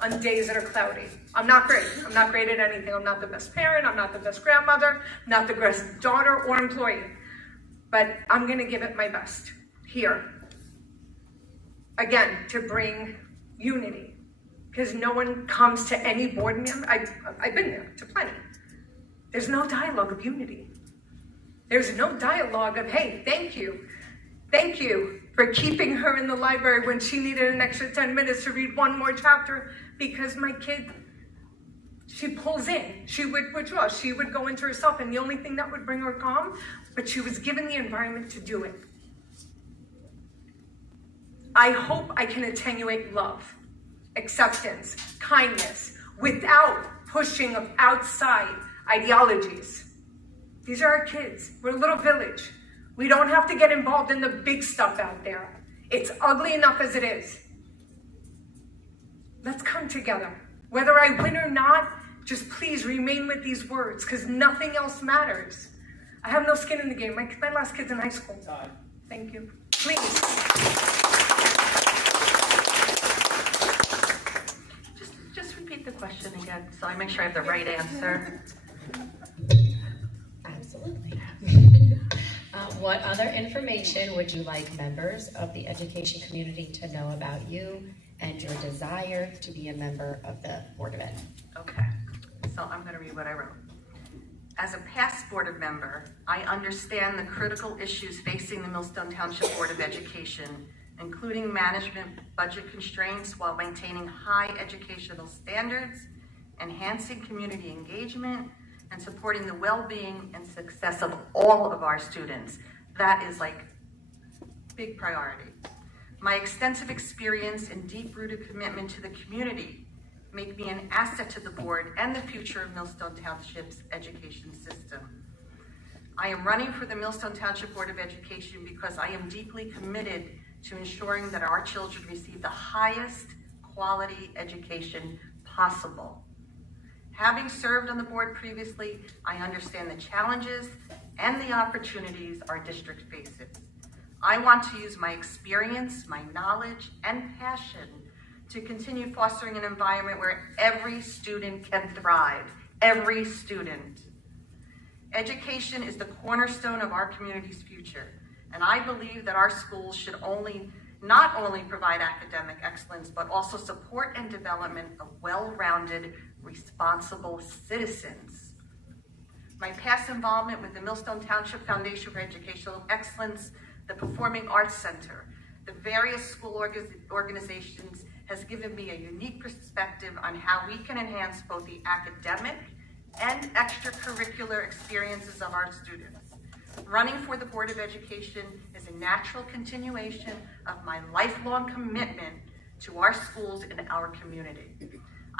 on days that are cloudy. I'm not great. I'm not great at anything. I'm not the best parent. I'm not the best grandmother. I'm not the best daughter or employee. But I'm going to give it my best here. Again, to bring unity. Because no one comes to any board meeting. I've been there to plenty. There's no dialogue of unity. There's no dialogue of, hey, thank you. Thank you for keeping her in the library when she needed an extra 10 minutes to read one more chapter, because my kid, she pulls in. She would withdraw. She would go into herself, and the only thing that would bring her calm, but she was given the environment to do it. I hope I can attenuate love, acceptance, kindness, without pushing of outside ideologies. These are our kids. We're a little village. We don't have to get involved in the big stuff out there. It's ugly enough as it is. Let's come together. Whether I win or not, just please remain with these words, because nothing else matters. I have no skin in the game. My last kid's in high school. Time. Thank you. Please. Just repeat the question again, so I make sure I have the right answer. Absolutely. What other information would you like members of the education community to know about you and your desire to be a member of the Board of Ed? Okay, so I'm going to read what I wrote. As a past Board of member, I understand the critical issues facing the Millstone Township Board of Education, including management budget constraints while maintaining high educational standards, enhancing community engagement, and supporting the well-being and success of all of our students. That is like big priority. My extensive experience and deep-rooted commitment to the community make me an asset to the board and the future of Millstone Township's education system. I am running for the Millstone Township Board of Education because I am deeply committed to ensuring that our children receive the highest quality education possible. Having served on the board previously, I understand the challenges and the opportunities our district faces. I want to use my experience, my knowledge, and passion to continue fostering an environment where every student can thrive, every student. Education is the cornerstone of our community's future, and I believe that our schools should not only provide academic excellence, but also support and development of well-rounded, responsible citizens. My past involvement with the Millstone Township Foundation for Educational Excellence, the Performing Arts Center, the various school organizations has given me a unique perspective on how we can enhance both the academic and extracurricular experiences of our students. Running for the Board of Education is a natural continuation of my lifelong commitment to our schools and our community.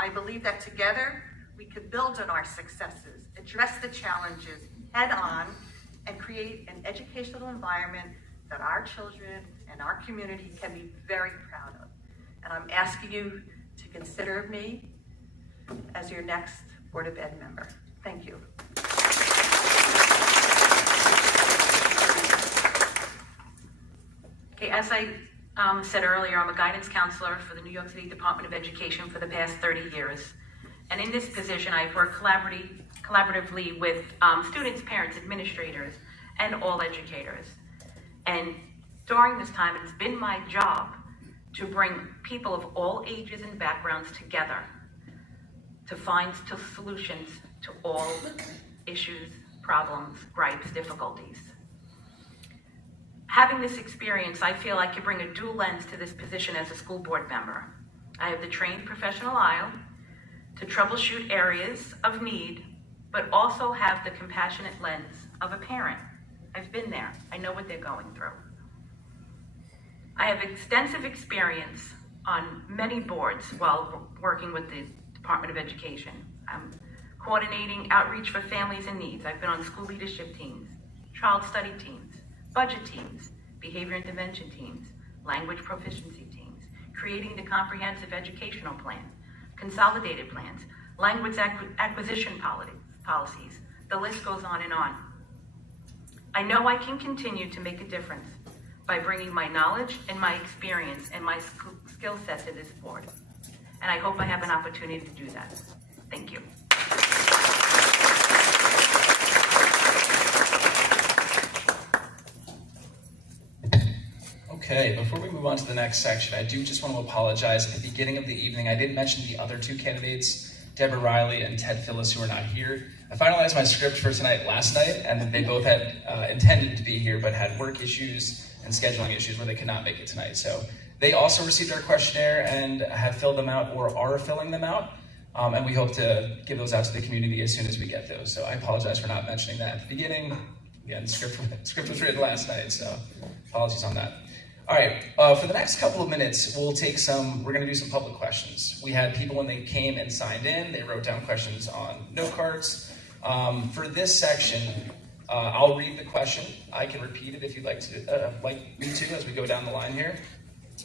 I believe that together we could build on our successes, address the challenges head on, and create an educational environment that our children and our community can be very proud of. And I'm asking you to consider me as your next Board of Ed member. Thank you. Okay, as I said earlier, I'm a guidance counselor for the New York City Department of Education for the past 30 years. And in this position, I've worked collaboratively with students, parents, administrators, and all educators. And during this time, it's been my job to bring people of all ages and backgrounds together to find solutions to all issues, problems, gripes, difficulties. Having this experience, I feel I can bring a dual lens to this position as a school board member. I have the trained professional eye to troubleshoot areas of need, but also have the compassionate lens of a parent. I've been there. I know what they're going through. I have extensive experience on many boards while working with the Department of Education. I'm coordinating outreach for families in needs. I've been on school leadership teams, child study teams, budget teams, behavior intervention teams, language proficiency teams, creating the comprehensive educational plan, consolidated plans, language acquisition policies. The list goes on and on. I know I can continue to make a difference by bringing my knowledge and my experience and my skill set to this board. And I hope I have an opportunity to do that. Thank you. Okay, before we move on to the next section, I do just want to apologize. At the beginning of the evening, I didn't mention the other two candidates, Deborah Riley and Ted Phillips, who are not here. I finalized my script for tonight last night, and they both had intended to be here, but had work issues and scheduling issues where they could not make it tonight. So they also received our questionnaire and have filled them out or are filling them out. And we hope to give those out to the community as soon as we get those. So I apologize for not mentioning that at the beginning. Again, the script was written last night, so apologies on that. All right, for the next couple of minutes, we're gonna do some public questions. We had people when they came and signed in, they wrote down questions on note cards. For this section, I'll read the question. I can repeat it if you'd like me to as we go down the line here.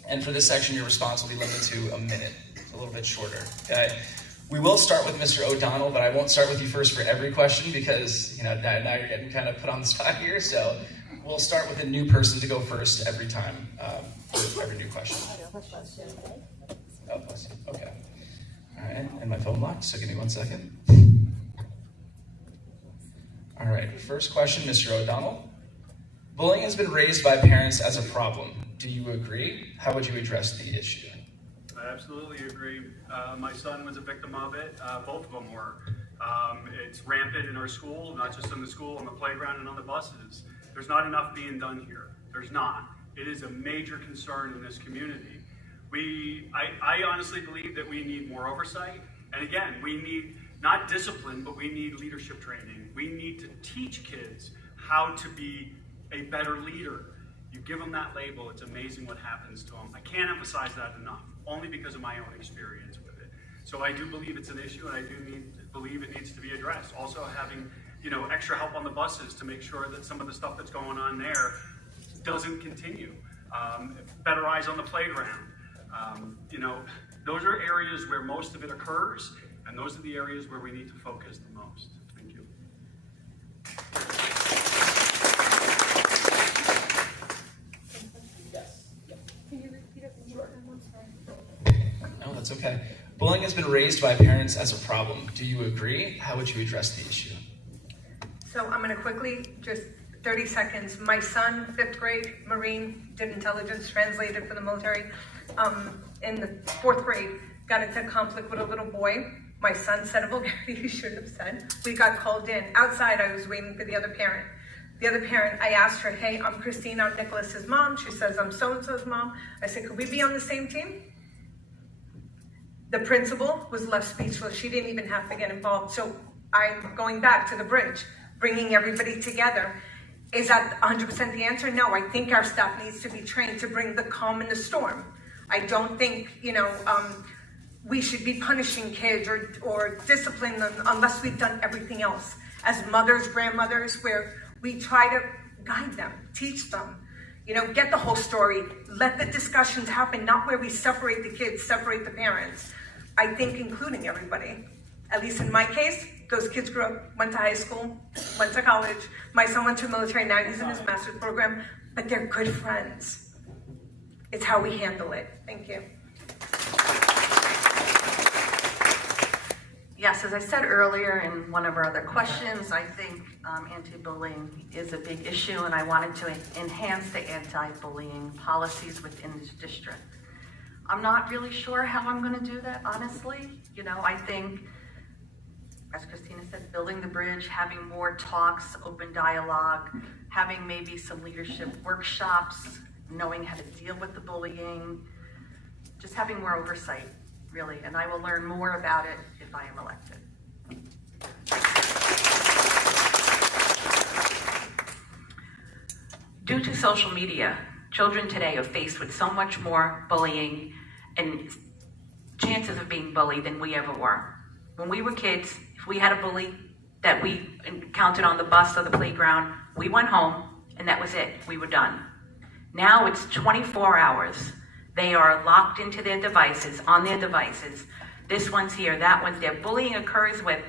And for this section, your response will be limited to a minute. It's a little bit shorter, okay? We will start with Mr. O'Donnell, but I won't start with you first for every question because now you're getting kind of put on the spot here. So we'll start with a new person to go first every time for every new question. Oh, bless you. Okay. All right, and my phone locked, so give me 1 second. All right, first question, Mr. O'Donnell. Bullying has been raised by parents as a problem. Do you agree? How would you address the issue? I absolutely agree. My son was a victim of it. Both of them were. It's rampant in our school, not just in the school, on the playground and on the buses. There's not enough being done here. There's not. It is a major concern in this community. I honestly believe that we need more oversight. And again, we need not discipline, but we need leadership training. We need to teach kids how to be a better leader. You give them that label, it's amazing what happens to them. I can't emphasize that enough, only because of my own experience with it. So I do believe it's an issue, and I do believe it needs to be addressed. Also having extra help on the buses to make sure that some of the stuff that's going on there doesn't continue. Better eyes on the playground. Those are areas where most of it occurs, and those are the areas where we need to focus the most. Thank you. No, that's okay. Bullying has been raised by parents as a problem. Do you agree? How would you address the issue? So I'm going to quickly, just 30 seconds. My son, 5th grade, Marine, did intelligence, translated for the military. In the 4th grade, got into conflict with a little boy. My son said a vulgarity he shouldn't have said. We got called in. Outside, I was waiting for the other parent. The other parent, I asked her, hey, I'm Christine, I'm Nicholas's mom. She says, I'm so-and-so's mom. I said, could we be on the same team? The principal was left speechless. She didn't even have to get involved. So I'm going back to the bridge, bringing everybody together. Is that 100% the answer? No, I think our staff needs to be trained to bring the calm in the storm. I don't think, we should be punishing kids or disciplining them unless we've done everything else. As mothers, grandmothers, where we try to guide them, teach them, get the whole story. Let the discussions happen, not where we separate the kids, separate the parents. I think including everybody. At least in my case, those kids grew up, went to high school, went to college. My son went to the military, now he's in his master's program, but they're good friends. It's how we handle it. Thank you. Yes, as I said earlier in one of our other questions, I think anti-bullying is a big issue, and I wanted to enhance the anti-bullying policies within this district. I'm not really sure how I'm going to do that, honestly. I think, as Christina said, building the bridge, having more talks, open dialogue, having maybe some leadership workshops, knowing how to deal with the bullying, just having more oversight, really. And I will learn more about it if I am elected. Due to social media, children today are faced with so much more bullying and chances of being bullied than we ever were. When we were kids, if we had a bully that we encountered on the bus or the playground, we went home and that was it. We were done. Now it's 24 hours. They are locked into their devices, on their devices. This one's here, that one's there. Bullying occurs with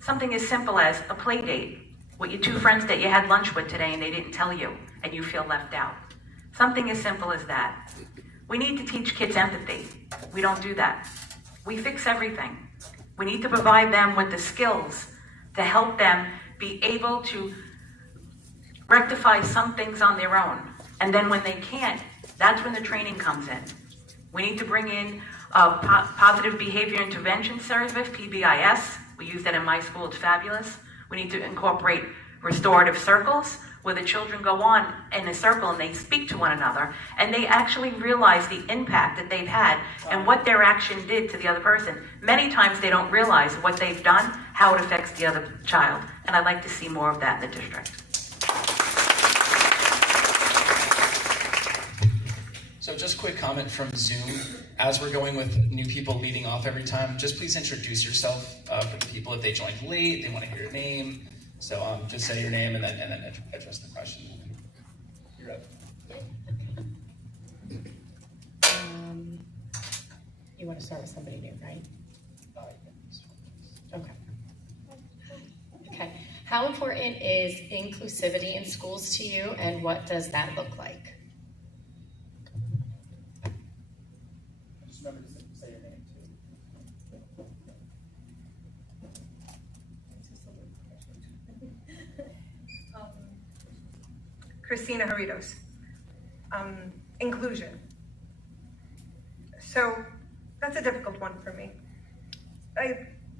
something as simple as a play date with your two friends that you had lunch with today and they didn't tell you, and you feel left out. Something as simple as that. We need to teach kids empathy. We don't do that. We fix everything. We need to provide them with the skills to help them be able to rectify some things on their own. And then when they can't, that's when the training comes in. We need to bring in a positive behavior intervention service, PBIS. We use that in my school, it's fabulous. We need to incorporate restorative circles where the children go on in a circle and they speak to one another and they actually realize the impact that they've had and what their action did to the other person. Many times they don't realize what they've done, how it affects the other child. And I'd like to see more of that in the district. So just quick comment from Zoom. As we're going with new people leading off every time, just please introduce yourself for the people if they joined late, they want to hear your name. So just say your name and then address the question. You're up. You want to start with somebody new, right? Okay. Okay. How important is inclusivity in schools to you, and what does that look like? Just remember to say your name too. Christina Jarritos. Inclusion. So that's a difficult one for me.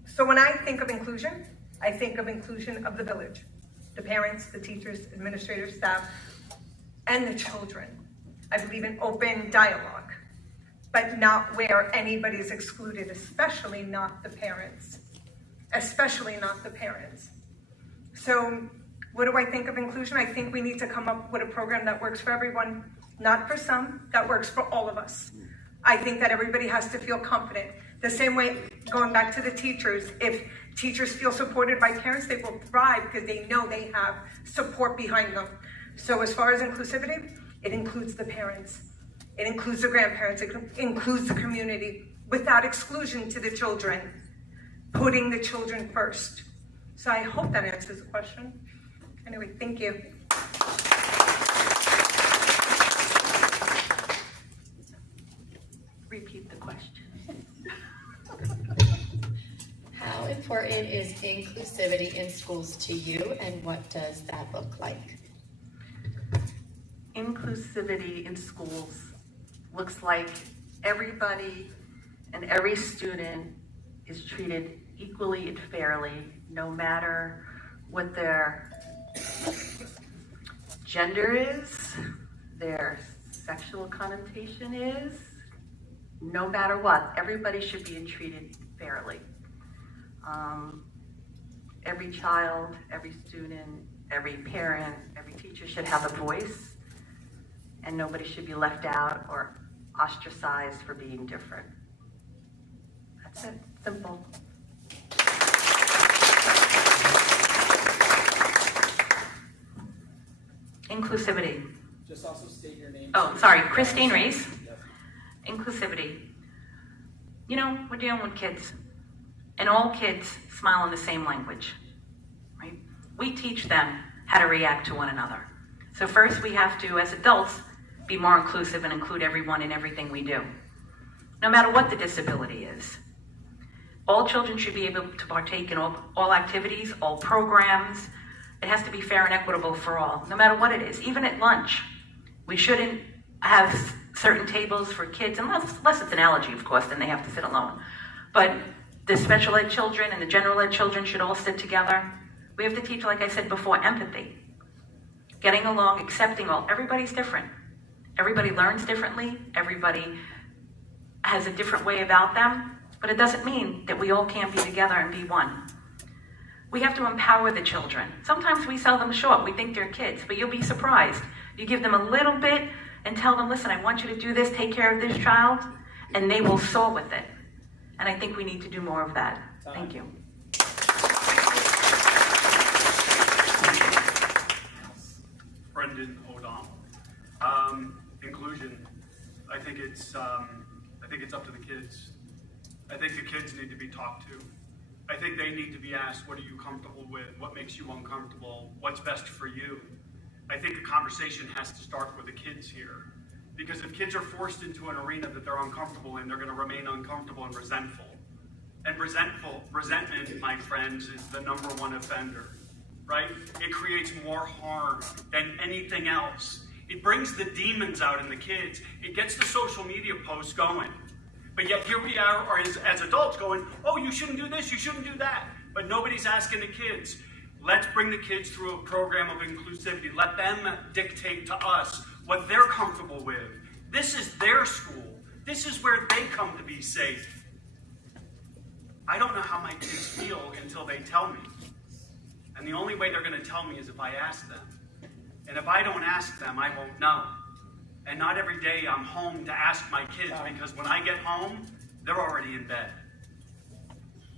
So when I think of inclusion of the village, the parents, the teachers, administrators, staff, and the children. I believe in open dialogue, but not where anybody is excluded, especially not the parents. Especially not the parents. So what do I think of inclusion? I think we need to come up with a program that works for everyone, not for some, that works for all of us. I think that everybody has to feel confident. The same way, going back to the teachers, if teachers feel supported by parents, they will thrive because they know they have support behind them. So as far as inclusivity, it includes the parents. It includes the grandparents. It includes the community without exclusion to the children, putting the children first. So I hope that answers the question. Anyway, thank you. Repeat the question. How important is inclusivity in schools to you, and what does that look like? Inclusivity in schools looks like everybody and every student is treated equally and fairly, no matter what their gender is, their sexual connotation is, no matter what, everybody should be treated fairly. Every child, every student, every parent, every teacher should have a voice, and nobody should be left out or ostracized for being different. That's it, simple. Inclusivity. Just also state your name. Oh, sorry, Christine Reese. Yep. Inclusivity. You know, we're dealing with kids, and all kids smile in the same language, right? We teach them how to react to one another. So first we have to, as adults, be more inclusive and include everyone in everything we do, no matter what the disability is. All children should be able to partake in all activities, all programs. It has to be fair and equitable for all, no matter what it is. Even at lunch, we shouldn't have certain tables for kids, unless it's an allergy, of course, then they have to sit alone. But the special ed children and the general ed children should all sit together. We have to teach, like I said before, empathy. Getting along, accepting all. Everybody's different. Everybody learns differently. Everybody has a different way about them. But it doesn't mean that we all can't be together and be one. We have to empower the children. Sometimes we sell them short. We think they're kids, but you'll be surprised. You give them a little bit and tell them, listen, I want you to do this, take care of this child, and they will soar with it. And I think we need to do more of that. Thank you. Brendan Brendan O'Donnell. Inclusion, I think it's up to the kids. I think the kids need to be talked to. I think they need to be asked, what are you comfortable with? What makes you uncomfortable? What's best for you? I think the conversation has to start with the kids here. Because if kids are forced into an arena that they're uncomfortable in, they're going to remain uncomfortable and resentful. And resentment, my friends, is the #1 offender, right? It creates more harm than anything else. It brings the demons out in the kids. It gets the social media posts going. But yet here we are as adults going, oh, you shouldn't do this, you shouldn't do that. But nobody's asking the kids. Let's bring the kids through a program of inclusivity. Let them dictate to us what they're comfortable with. This is their school. This is where they come to be safe. I don't know how my kids feel until they tell me. And the only way they're going to tell me is if I ask them. And if I don't ask them, I won't know. And not every day I'm home to ask my kids, because when I get home, they're already in bed.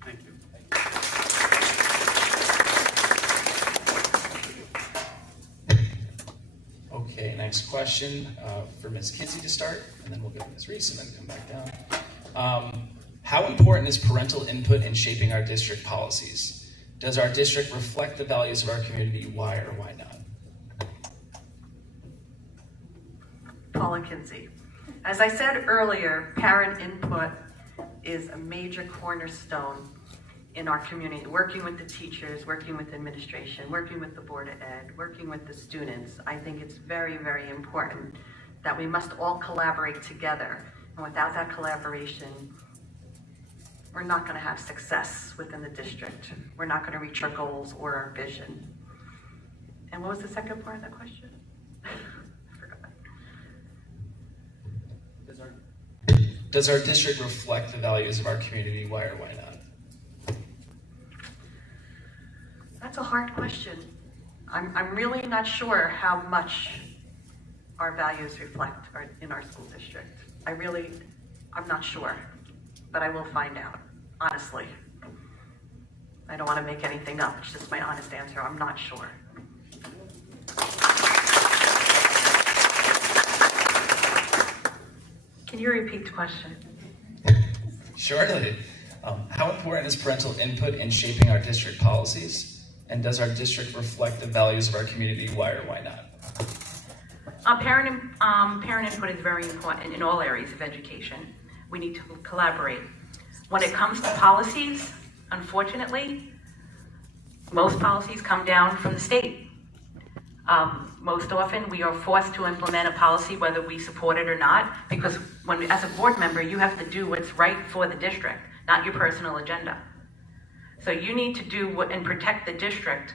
Thank you. Okay, next question for Ms. Kinsey to start, and then we'll go to Ms. Reese and then come back down. How important is parental input in shaping our district policies? Does our district reflect the values of our community? Why or why not? Paula Kinsey. As I said earlier, parent input is a major cornerstone in our community, working with the teachers, working with administration, working with the Board of Ed, working with the students. I think it's very, very important that we must all collaborate together. And without that collaboration, we're not going to have success within the district. We're not going to reach our goals or our vision. And what was the second part of that question? Does our district reflect the values of our community? Why or why not? That's a hard question. I'm really not sure how much our values reflect in our school district. I'm not sure, but I will find out, honestly. I don't want to make anything up. It's just my honest answer. I'm not sure. Can you repeat the question? Surely. How important is parental input in shaping our district policies? And does our district reflect the values of our community? Why or why not? Parent input is very important in all areas of education. We need to collaborate. When it comes to policies, unfortunately, most policies come down from the state. Most often, we are forced to implement a policy whether we support it or not, because as a board member, you have to do what's right for the district, not your personal agenda. So you need to do and protect the district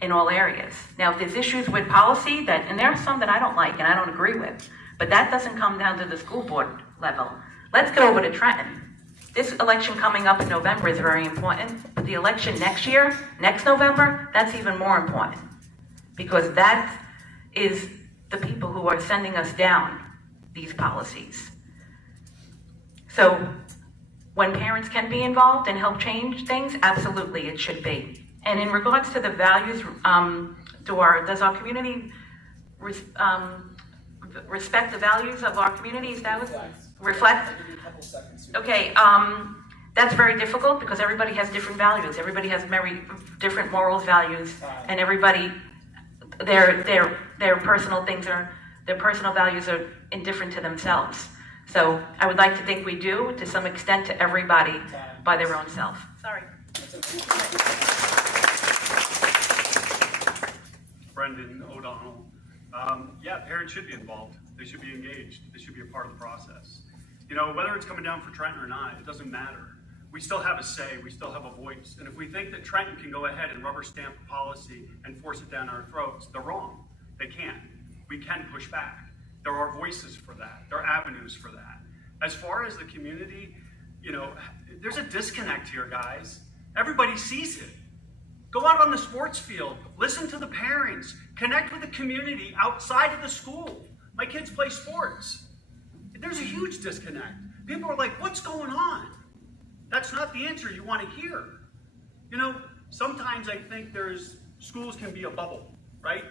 in all areas. Now, if there's issues with policy, and there are some that I don't like and I don't agree with, but that doesn't come down to the school board level. Let's go over to Trenton. This election coming up in November is very important, but the election next year, next November, that's even more important. Because that is the people who are sending us down these policies. So when parents can be involved and help change things, absolutely it should be. And in regards to the values, does our community respect the values of our communities? That was reflect? Okay, that's very difficult because everybody has different values. Everybody has very different morals, values, and everybody, their personal things their personal values are indifferent to themselves. So I would like to think we do, to some extent, to everybody by their own self. Sorry. Brendan O'Donnell. Yeah, parents should be involved. They should be engaged. They should be a part of the process. You know, whether it's coming down for Trenton or not, it doesn't matter. We still have a say, we still have a voice. And if we think that Trenton can go ahead and rubber stamp a policy and force it down our throats, they're wrong. They can't. We can push back. There are voices for that. There are avenues for that. As far as the community, you know, there's a disconnect here, guys. Everybody sees it. Go out on the sports field, listen to the parents, connect with the community outside of the school. My kids play sports. There's a huge disconnect. People are like, what's going on? That's not the answer you want to hear. You know, sometimes I think schools can be a bubble, right?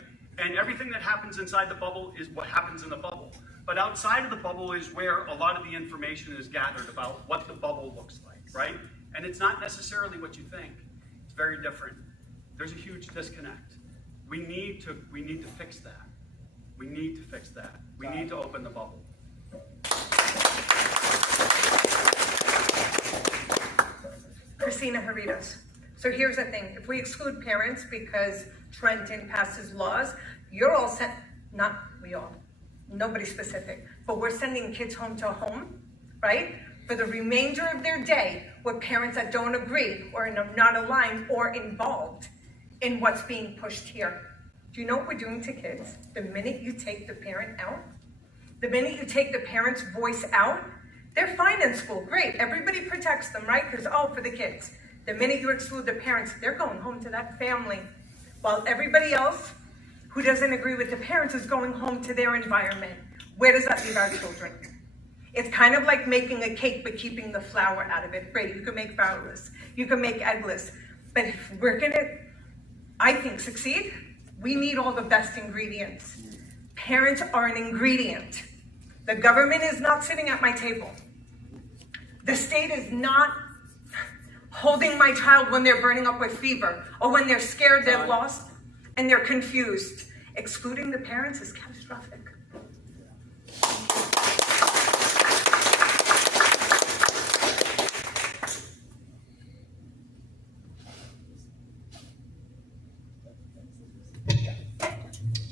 And everything that happens inside the bubble is what happens in the bubble. But outside of the bubble is where a lot of the information is gathered about what the bubble looks like, right? And it's not necessarily what you think. It's very different. There's a huge disconnect. We need to fix that. We need to fix that. We need to open the bubble. Christina Jarritos. So here's the thing. If we exclude parents because Trenton passes laws, you're all sent, not we all, nobody specific, but we're sending kids home to home, right? For the remainder of their day with parents that don't agree or are not aligned or involved in what's being pushed here. Do you know what we're doing to kids? The minute you take the parent out, the minute you take the parent's voice out, they're fine in school, great. Everybody protects them, right? Because, for the kids. The minute you exclude the parents, they're going home to that family. While everybody else who doesn't agree with the parents is going home to their environment. Where does that leave our children? It's kind of like making a cake but keeping the flour out of it. Great, you can make flourless, you can make eggless. But if we're gonna, I think, succeed, we need all the best ingredients. Parents are an ingredient. The government is not sitting at my table. The state is not holding my child when they're burning up with fever or when they're scared, they're lost, and they're confused. Excluding the parents is catastrophic.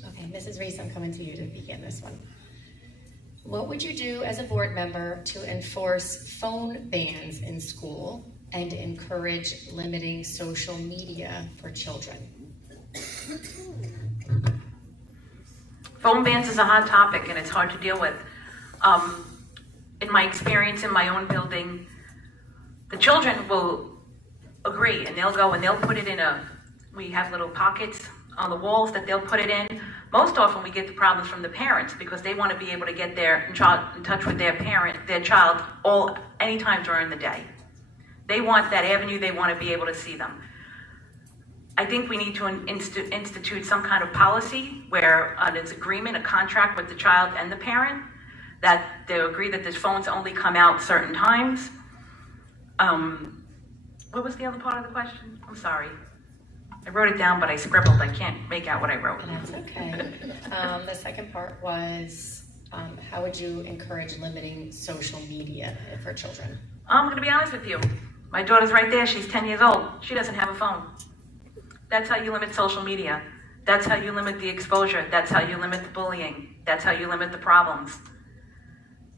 Okay, Mrs. Reese, I'm coming to you to begin this one. What would you do as a board member to enforce phone bans in school and encourage limiting social media for children? Phone bans is a hot topic and it's hard to deal with. In my experience in my own building, the children will agree and they'll go and they'll put it in we have little pockets on the walls that they'll put it in. Most often we get the problems from the parents because they want to be able to get in touch with their child anytime during the day. They want that avenue, they want to be able to see them. I think we need to institute some kind of policy where it's agreement, a contract with the child and the parent, that they agree that the phones only come out certain times. What was the other part of the question? I'm sorry. I wrote it down, but I scribbled. I can't make out what I wrote. That's okay. The second part was, how would you encourage limiting social media for children? I'm going to be honest with you. My daughter's right there. She's 10 years old. She doesn't have a phone. That's how you limit social media. That's how you limit the exposure. That's how you limit the bullying. That's how you limit the problems.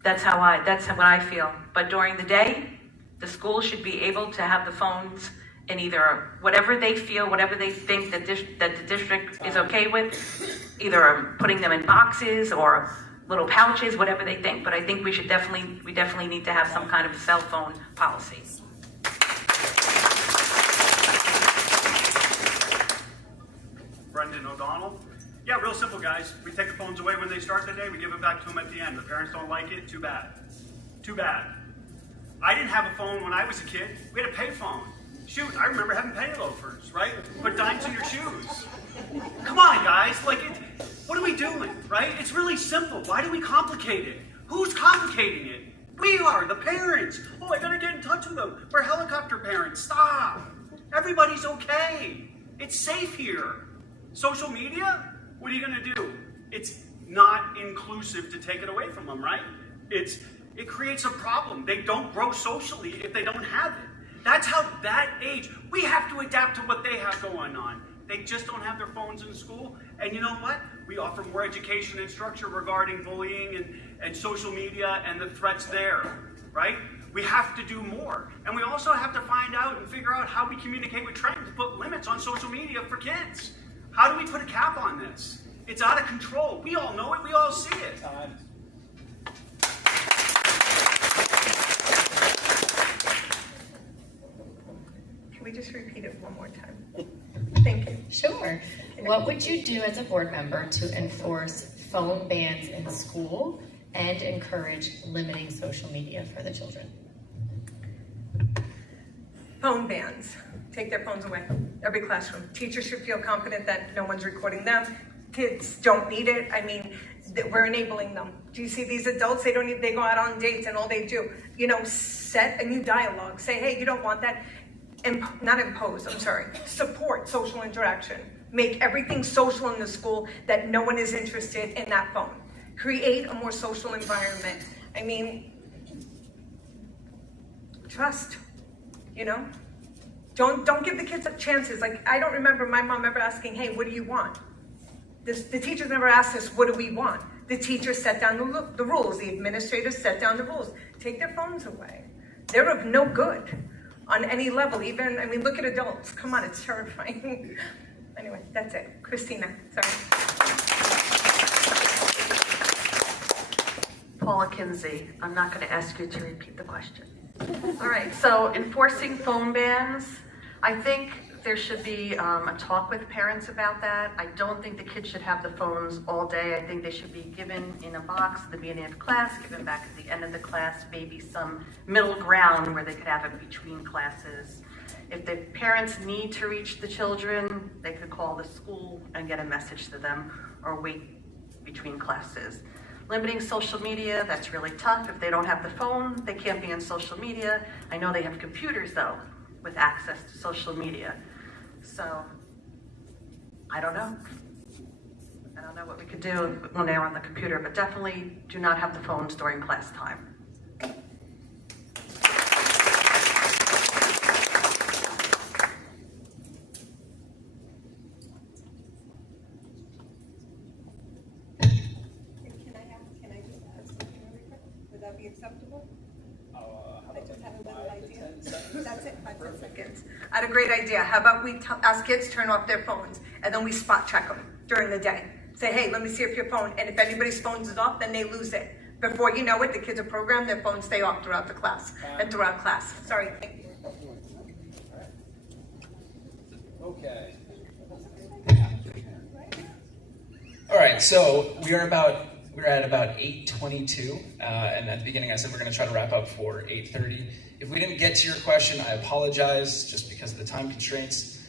That's what I feel. But during the day, the school should be able to have the phones in either whatever they feel, whatever they think that the district is okay with, either putting them in boxes or little pouches, whatever they think. But I think we definitely need to have some kind of cell phone policy. Brendan O'Donnell. Yeah, real simple, guys. We take the phones away when they start the day. We give it back to them at the end. The parents don't like it. Too bad. Too bad. I didn't have a phone when I was a kid. We had a pay phone. Shoot, I remember having penny loafers, right? Put dimes in your shoes. Come on, guys. What are we doing, right? It's really simple. Why do we complicate it? Who's complicating it? We are, the parents. Oh, I gotta get in touch with them. We're helicopter parents. Stop. Everybody's okay. It's safe here. Social media? What are you gonna do? It's not inclusive to take it away from them, right? It creates a problem. They don't grow socially if they don't have it. That's how that age, we have to adapt to what they have going on. They just don't have their phones in school. And you know what? We offer more education and structure regarding bullying and social media and the threats there, right? We have to do more. And we also have to find out and figure out how we communicate with Trenton to put limits on social media for kids. How do we put a cap on this? It's out of control. We all know it. We all see it. Can we just repeat it one more time? Thank you. Sure. What would you do as a board member to enforce phone bans in school and encourage limiting social media for the children? Phone bans. Take their phones away. Every classroom. Teachers should feel confident that no one's recording them. kids don't need it. I mean, we're enabling them. Do you see these adults? They go out on dates and all they do, set a new dialogue. Say, hey, you don't want that. Not impose, I'm sorry. Support social interaction. Make everything social in the school that no one is interested in that phone. Create a more social environment. I mean, trust, Don't give the kids chances. Like, I don't remember my mom ever asking, hey, what do you want? The teachers never asked us, what do we want? The teachers set down the rules. The administrators set down the rules. Take their phones away. They're of no good on any level. Look at adults. Come on, it's terrifying. Anyway, that's it. Christina, sorry. Paula Kinsey, I'm not going to ask you to repeat the question. All right, so enforcing phone bans, I think there should be a talk with parents about that. I don't think the kids should have the phones all day. I think they should be given in a box at the beginning of class, given back at the end of the class, maybe some middle ground where they could have it between classes. If the parents need to reach the children, they could call the school and get a message to them or wait between classes. Limiting social media, that's really tough. If they don't have the phone, they can't be on social media. I know they have computers though, with access to social media. So, I don't know. I don't know what we could do when they're on the computer, but definitely do not have the phones during class time. Acceptable? I just have a little idea. That's it, 5 seconds. I had a great idea. How about we ask kids turn off their phones and then we spot check them during the day. Say, hey, let me see if your phone, and if anybody's phones is off, then they lose it. Before you know it, the kids are programmed, their phones stay off throughout the class and throughout class. Sorry, thank you. Okay. All right, so we're at about 8:22, and at the beginning I said we're going to try to wrap up for 8:30. If we didn't get to your question, I apologize, just because of the time constraints.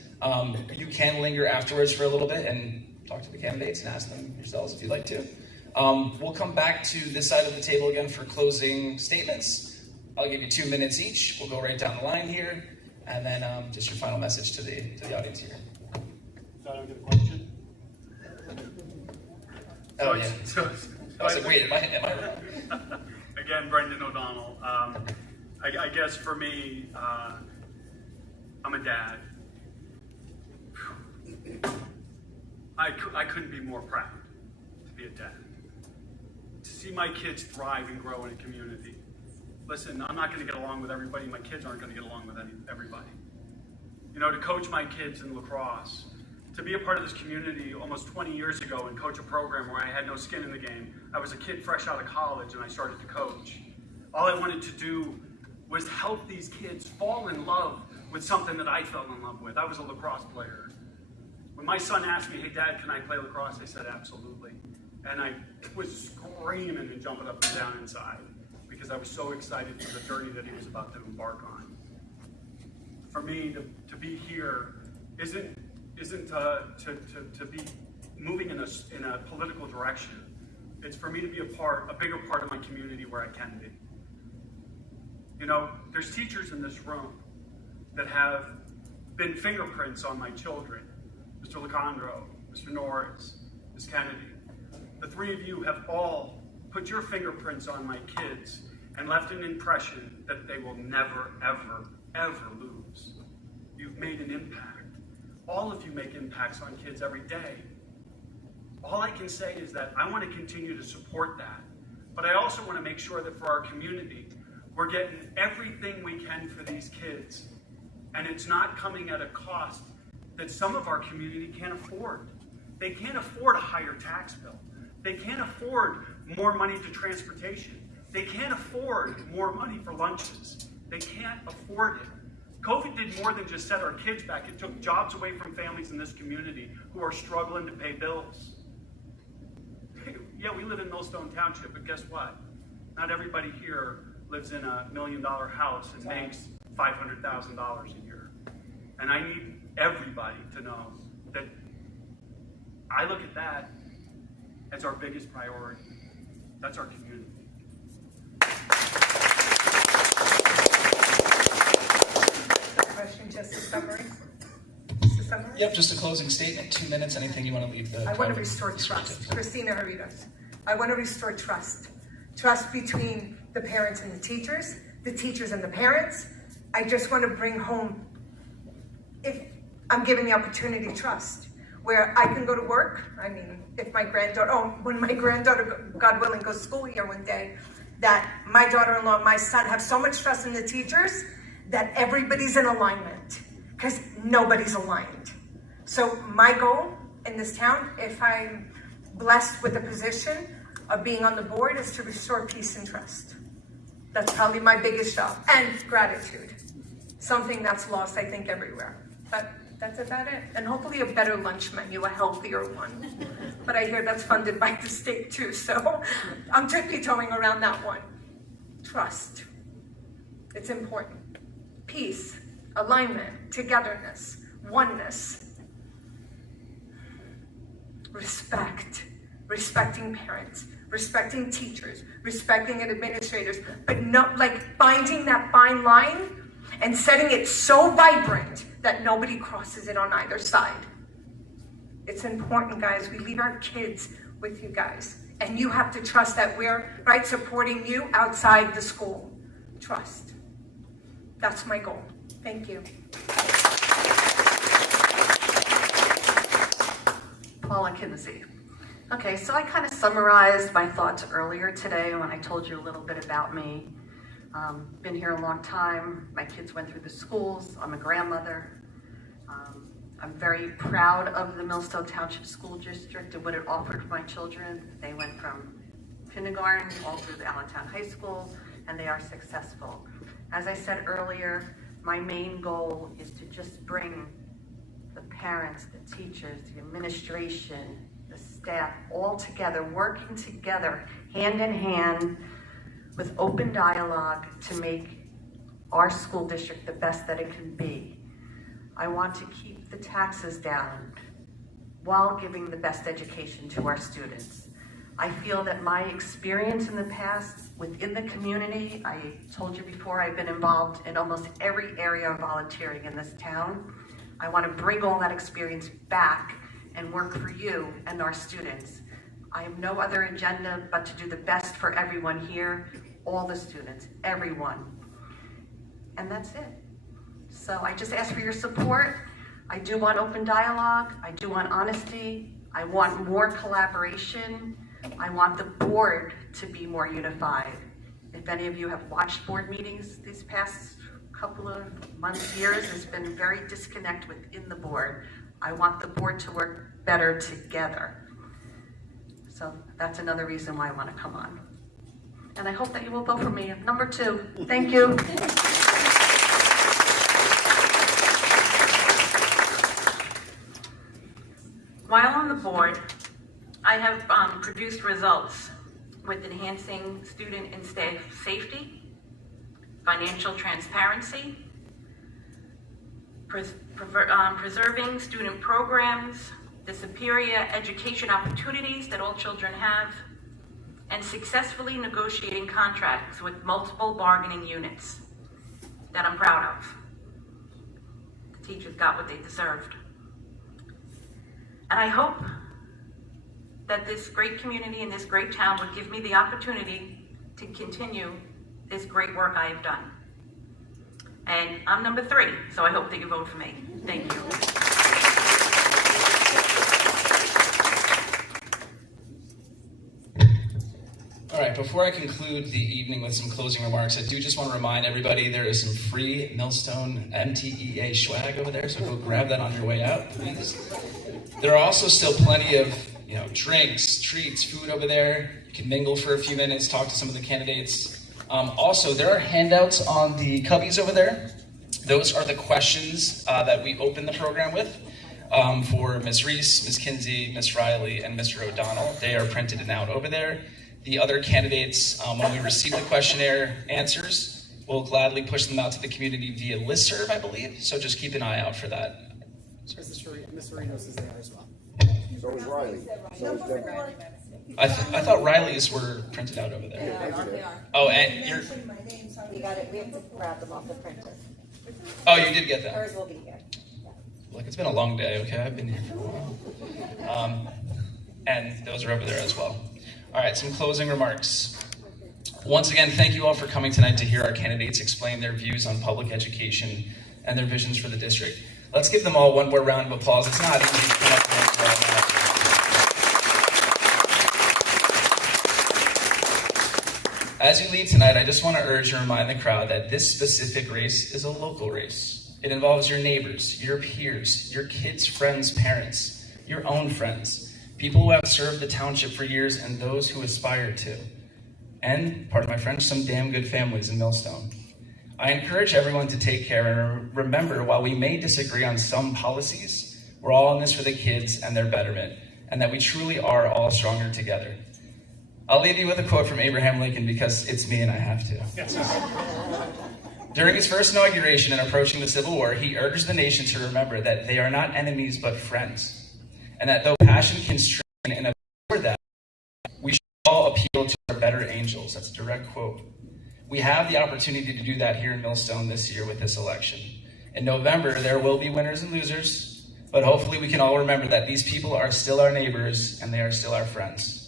You can linger afterwards for a little bit and talk to the candidates and ask them yourselves if you'd like to. We'll come back to this side of the table again for closing statements. I'll give you 2 minutes each. We'll go right down the line here, and then just your final message to the audience here. So I don't get a question? Oh, yeah. I was like, wait, am I wrong? Again, Brendan O'Donnell. I guess for me, I'm a dad. I couldn't be more proud to be a dad. To see my kids thrive and grow in a community. Listen, I'm not going to get along with everybody. My kids aren't going to get along with everybody. To coach my kids in lacrosse, to be a part of this community almost 20 years ago and coach a program where I had no skin in the game. I was a kid fresh out of college and I started to coach. All I wanted to do was help these kids fall in love with something that I fell in love with. I was a lacrosse player. When my son asked me, hey Dad, can I play lacrosse? I said, absolutely. And I was screaming and jumping up and down inside because I was so excited for the journey that he was about to embark on. For me, to be here isn't to be moving in a political direction. It's for me to be a bigger part of my community where I can be. There's teachers in this room that have been fingerprints on my children. Mr. Lacondro, Mr. Norris, Ms. Kennedy. The three of you have all put your fingerprints on my kids and left an impression that they will never, ever, ever lose. You've made an impact. All of you make impacts on kids every day. All I can say is that I want to continue to support that. But I also want to make sure that for our community, we're getting everything we can for these kids. And it's not coming at a cost that some of our community can't afford. They can't afford a higher tax bill. They can't afford more money to transportation. They can't afford more money for lunches. They can't afford it. COVID did more than just set our kids back. It took jobs away from families in this community who are struggling to pay bills. Yeah, we live in Millstone Township, but guess what? Not everybody here lives in a $1 million house and makes $500,000 a year. And I need everybody to know that I look at that as our biggest priority. That's our community. Question, just a summary. Yep, just a closing statement, 2 minutes, anything you want to leave the I want to restore trust. Christina Haritos. I want to restore trust. Trust between the parents and the teachers and the parents. I just want to bring home, if I'm given the opportunity, trust. Where I can go to work. I mean, if my granddaughter, when my granddaughter, God willing, goes to school here one day, that my daughter-in-law and my son have so much trust in the teachers that everybody's in alignment, because nobody's aligned. So my goal in this town, if I'm blessed with the position of being on the board, is to restore peace and trust. That's probably my biggest job. And gratitude. Something that's lost, I think, everywhere. But that's about it. And hopefully a better lunch menu, a healthier one. But I hear that's funded by the state too, so I'm tippy-toeing around that one. Trust. It's important. Peace, alignment, togetherness, oneness. Respect. Respecting parents, respecting teachers, respecting administrators, but not like finding that fine line and setting it so vibrant that nobody crosses it on either side. It's important, guys. We leave our kids with you guys. And you have to trust that we're supporting you outside the school. Trust. That's my goal. Thank you. Paula Kinsey. Okay, so I kind of summarized my thoughts earlier today when I told you a little bit about me. Been here a long time. My kids went through the schools. I'm a grandmother. I'm very proud of the Millstone Township School District and what it offered for my children. They went from kindergarten all through the Allentown High School, and they are successful. As I said earlier, my main goal is to just bring the parents, the teachers, the administration, the staff all together, working together, hand in hand, with open dialogue to make our school district the best that it can be. I want to keep the taxes down while giving the best education to our students. I feel that my experience in the past within the community, I told you before, I've been involved in almost every area of volunteering in this town. I want to bring all that experience back and work for you and our students. I have no other agenda but to do the best for everyone here, all the students, everyone. And that's it. So I just ask for your support. I do want open dialogue. I do want honesty. I want more collaboration. I want the board to be more unified. If any of you have watched board meetings these past couple of months, years, there's been very disconnect within the board. I want the board to work better together. So that's another reason why I want to come on. And I hope that you will vote for me. Number 2. Thank you. While on the board, I have produced results with enhancing student and staff safety, financial transparency, preserving student programs, the superior education opportunities that all children have, and successfully negotiating contracts with multiple bargaining units that I'm proud of. The teachers got what they deserved. And I hope that this great community and this great town would give me the opportunity to continue this great work I have done. And I'm number 3, so I hope that you vote for me. Thank you. All right, before I conclude the evening with some closing remarks, I do just want to remind everybody there is some free Millstone MTEA swag over there, so go grab that on your way out, please. There are also still plenty of drinks, treats, food over there. You can mingle for a few minutes, talk to some of the candidates. Also, there are handouts on the cubbies over there. Those are the questions that we open the program with for Ms. Reese, Ms. Kinsey, Ms. Riley, and Mr. O'Donnell. They are printed and out over there. The other candidates, when we receive the questionnaire answers, we'll gladly push them out to the community via listserv, I believe. So just keep an eye out for that. Ms. Rinos is there as well. So was Riley. So was Deborah. I thought Riley's were printed out over there. Oh, and you're. We got it. We have to grab them off the printer. Oh, you did get them. Hers will be here. Look, it's been a long day. Okay, I've been here for a while. And those are over there as well. All right, some closing remarks. Once again, thank you all for coming tonight to hear our candidates explain their views on public education and their visions for the district. Let's give them all one more round of applause. It's not easy to come up with right now. As you leave tonight, I just want to urge and remind the crowd that this specific race is a local race. It involves your neighbors, your peers, your kids' friends' parents, your own friends, people who have served the township for years and those who aspire to. And, pardon my French, some damn good families in Millstone. I encourage everyone to take care and remember, while we may disagree on some policies, we're all in this for the kids and their betterment, and that we truly are all stronger together. I'll leave you with a quote from Abraham Lincoln because it's me and I have to. During his first inauguration and approaching the Civil War, he urged the nation to remember that they are not enemies but friends, and that though passion can strengthen and absorb that, we should all appeal to our better angels. That's a direct quote. We have the opportunity to do that here in Millstone this year with this election. In November, there will be winners and losers, but hopefully we can all remember that these people are still our neighbors and they are still our friends.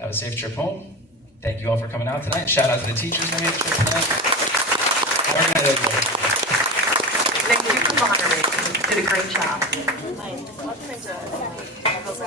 Have a safe trip home. Thank you all for coming out tonight. Shout out to the teachers that made the trip tonight. Have a good night, everybody. Thank you for moderating. You did a great job. Nice.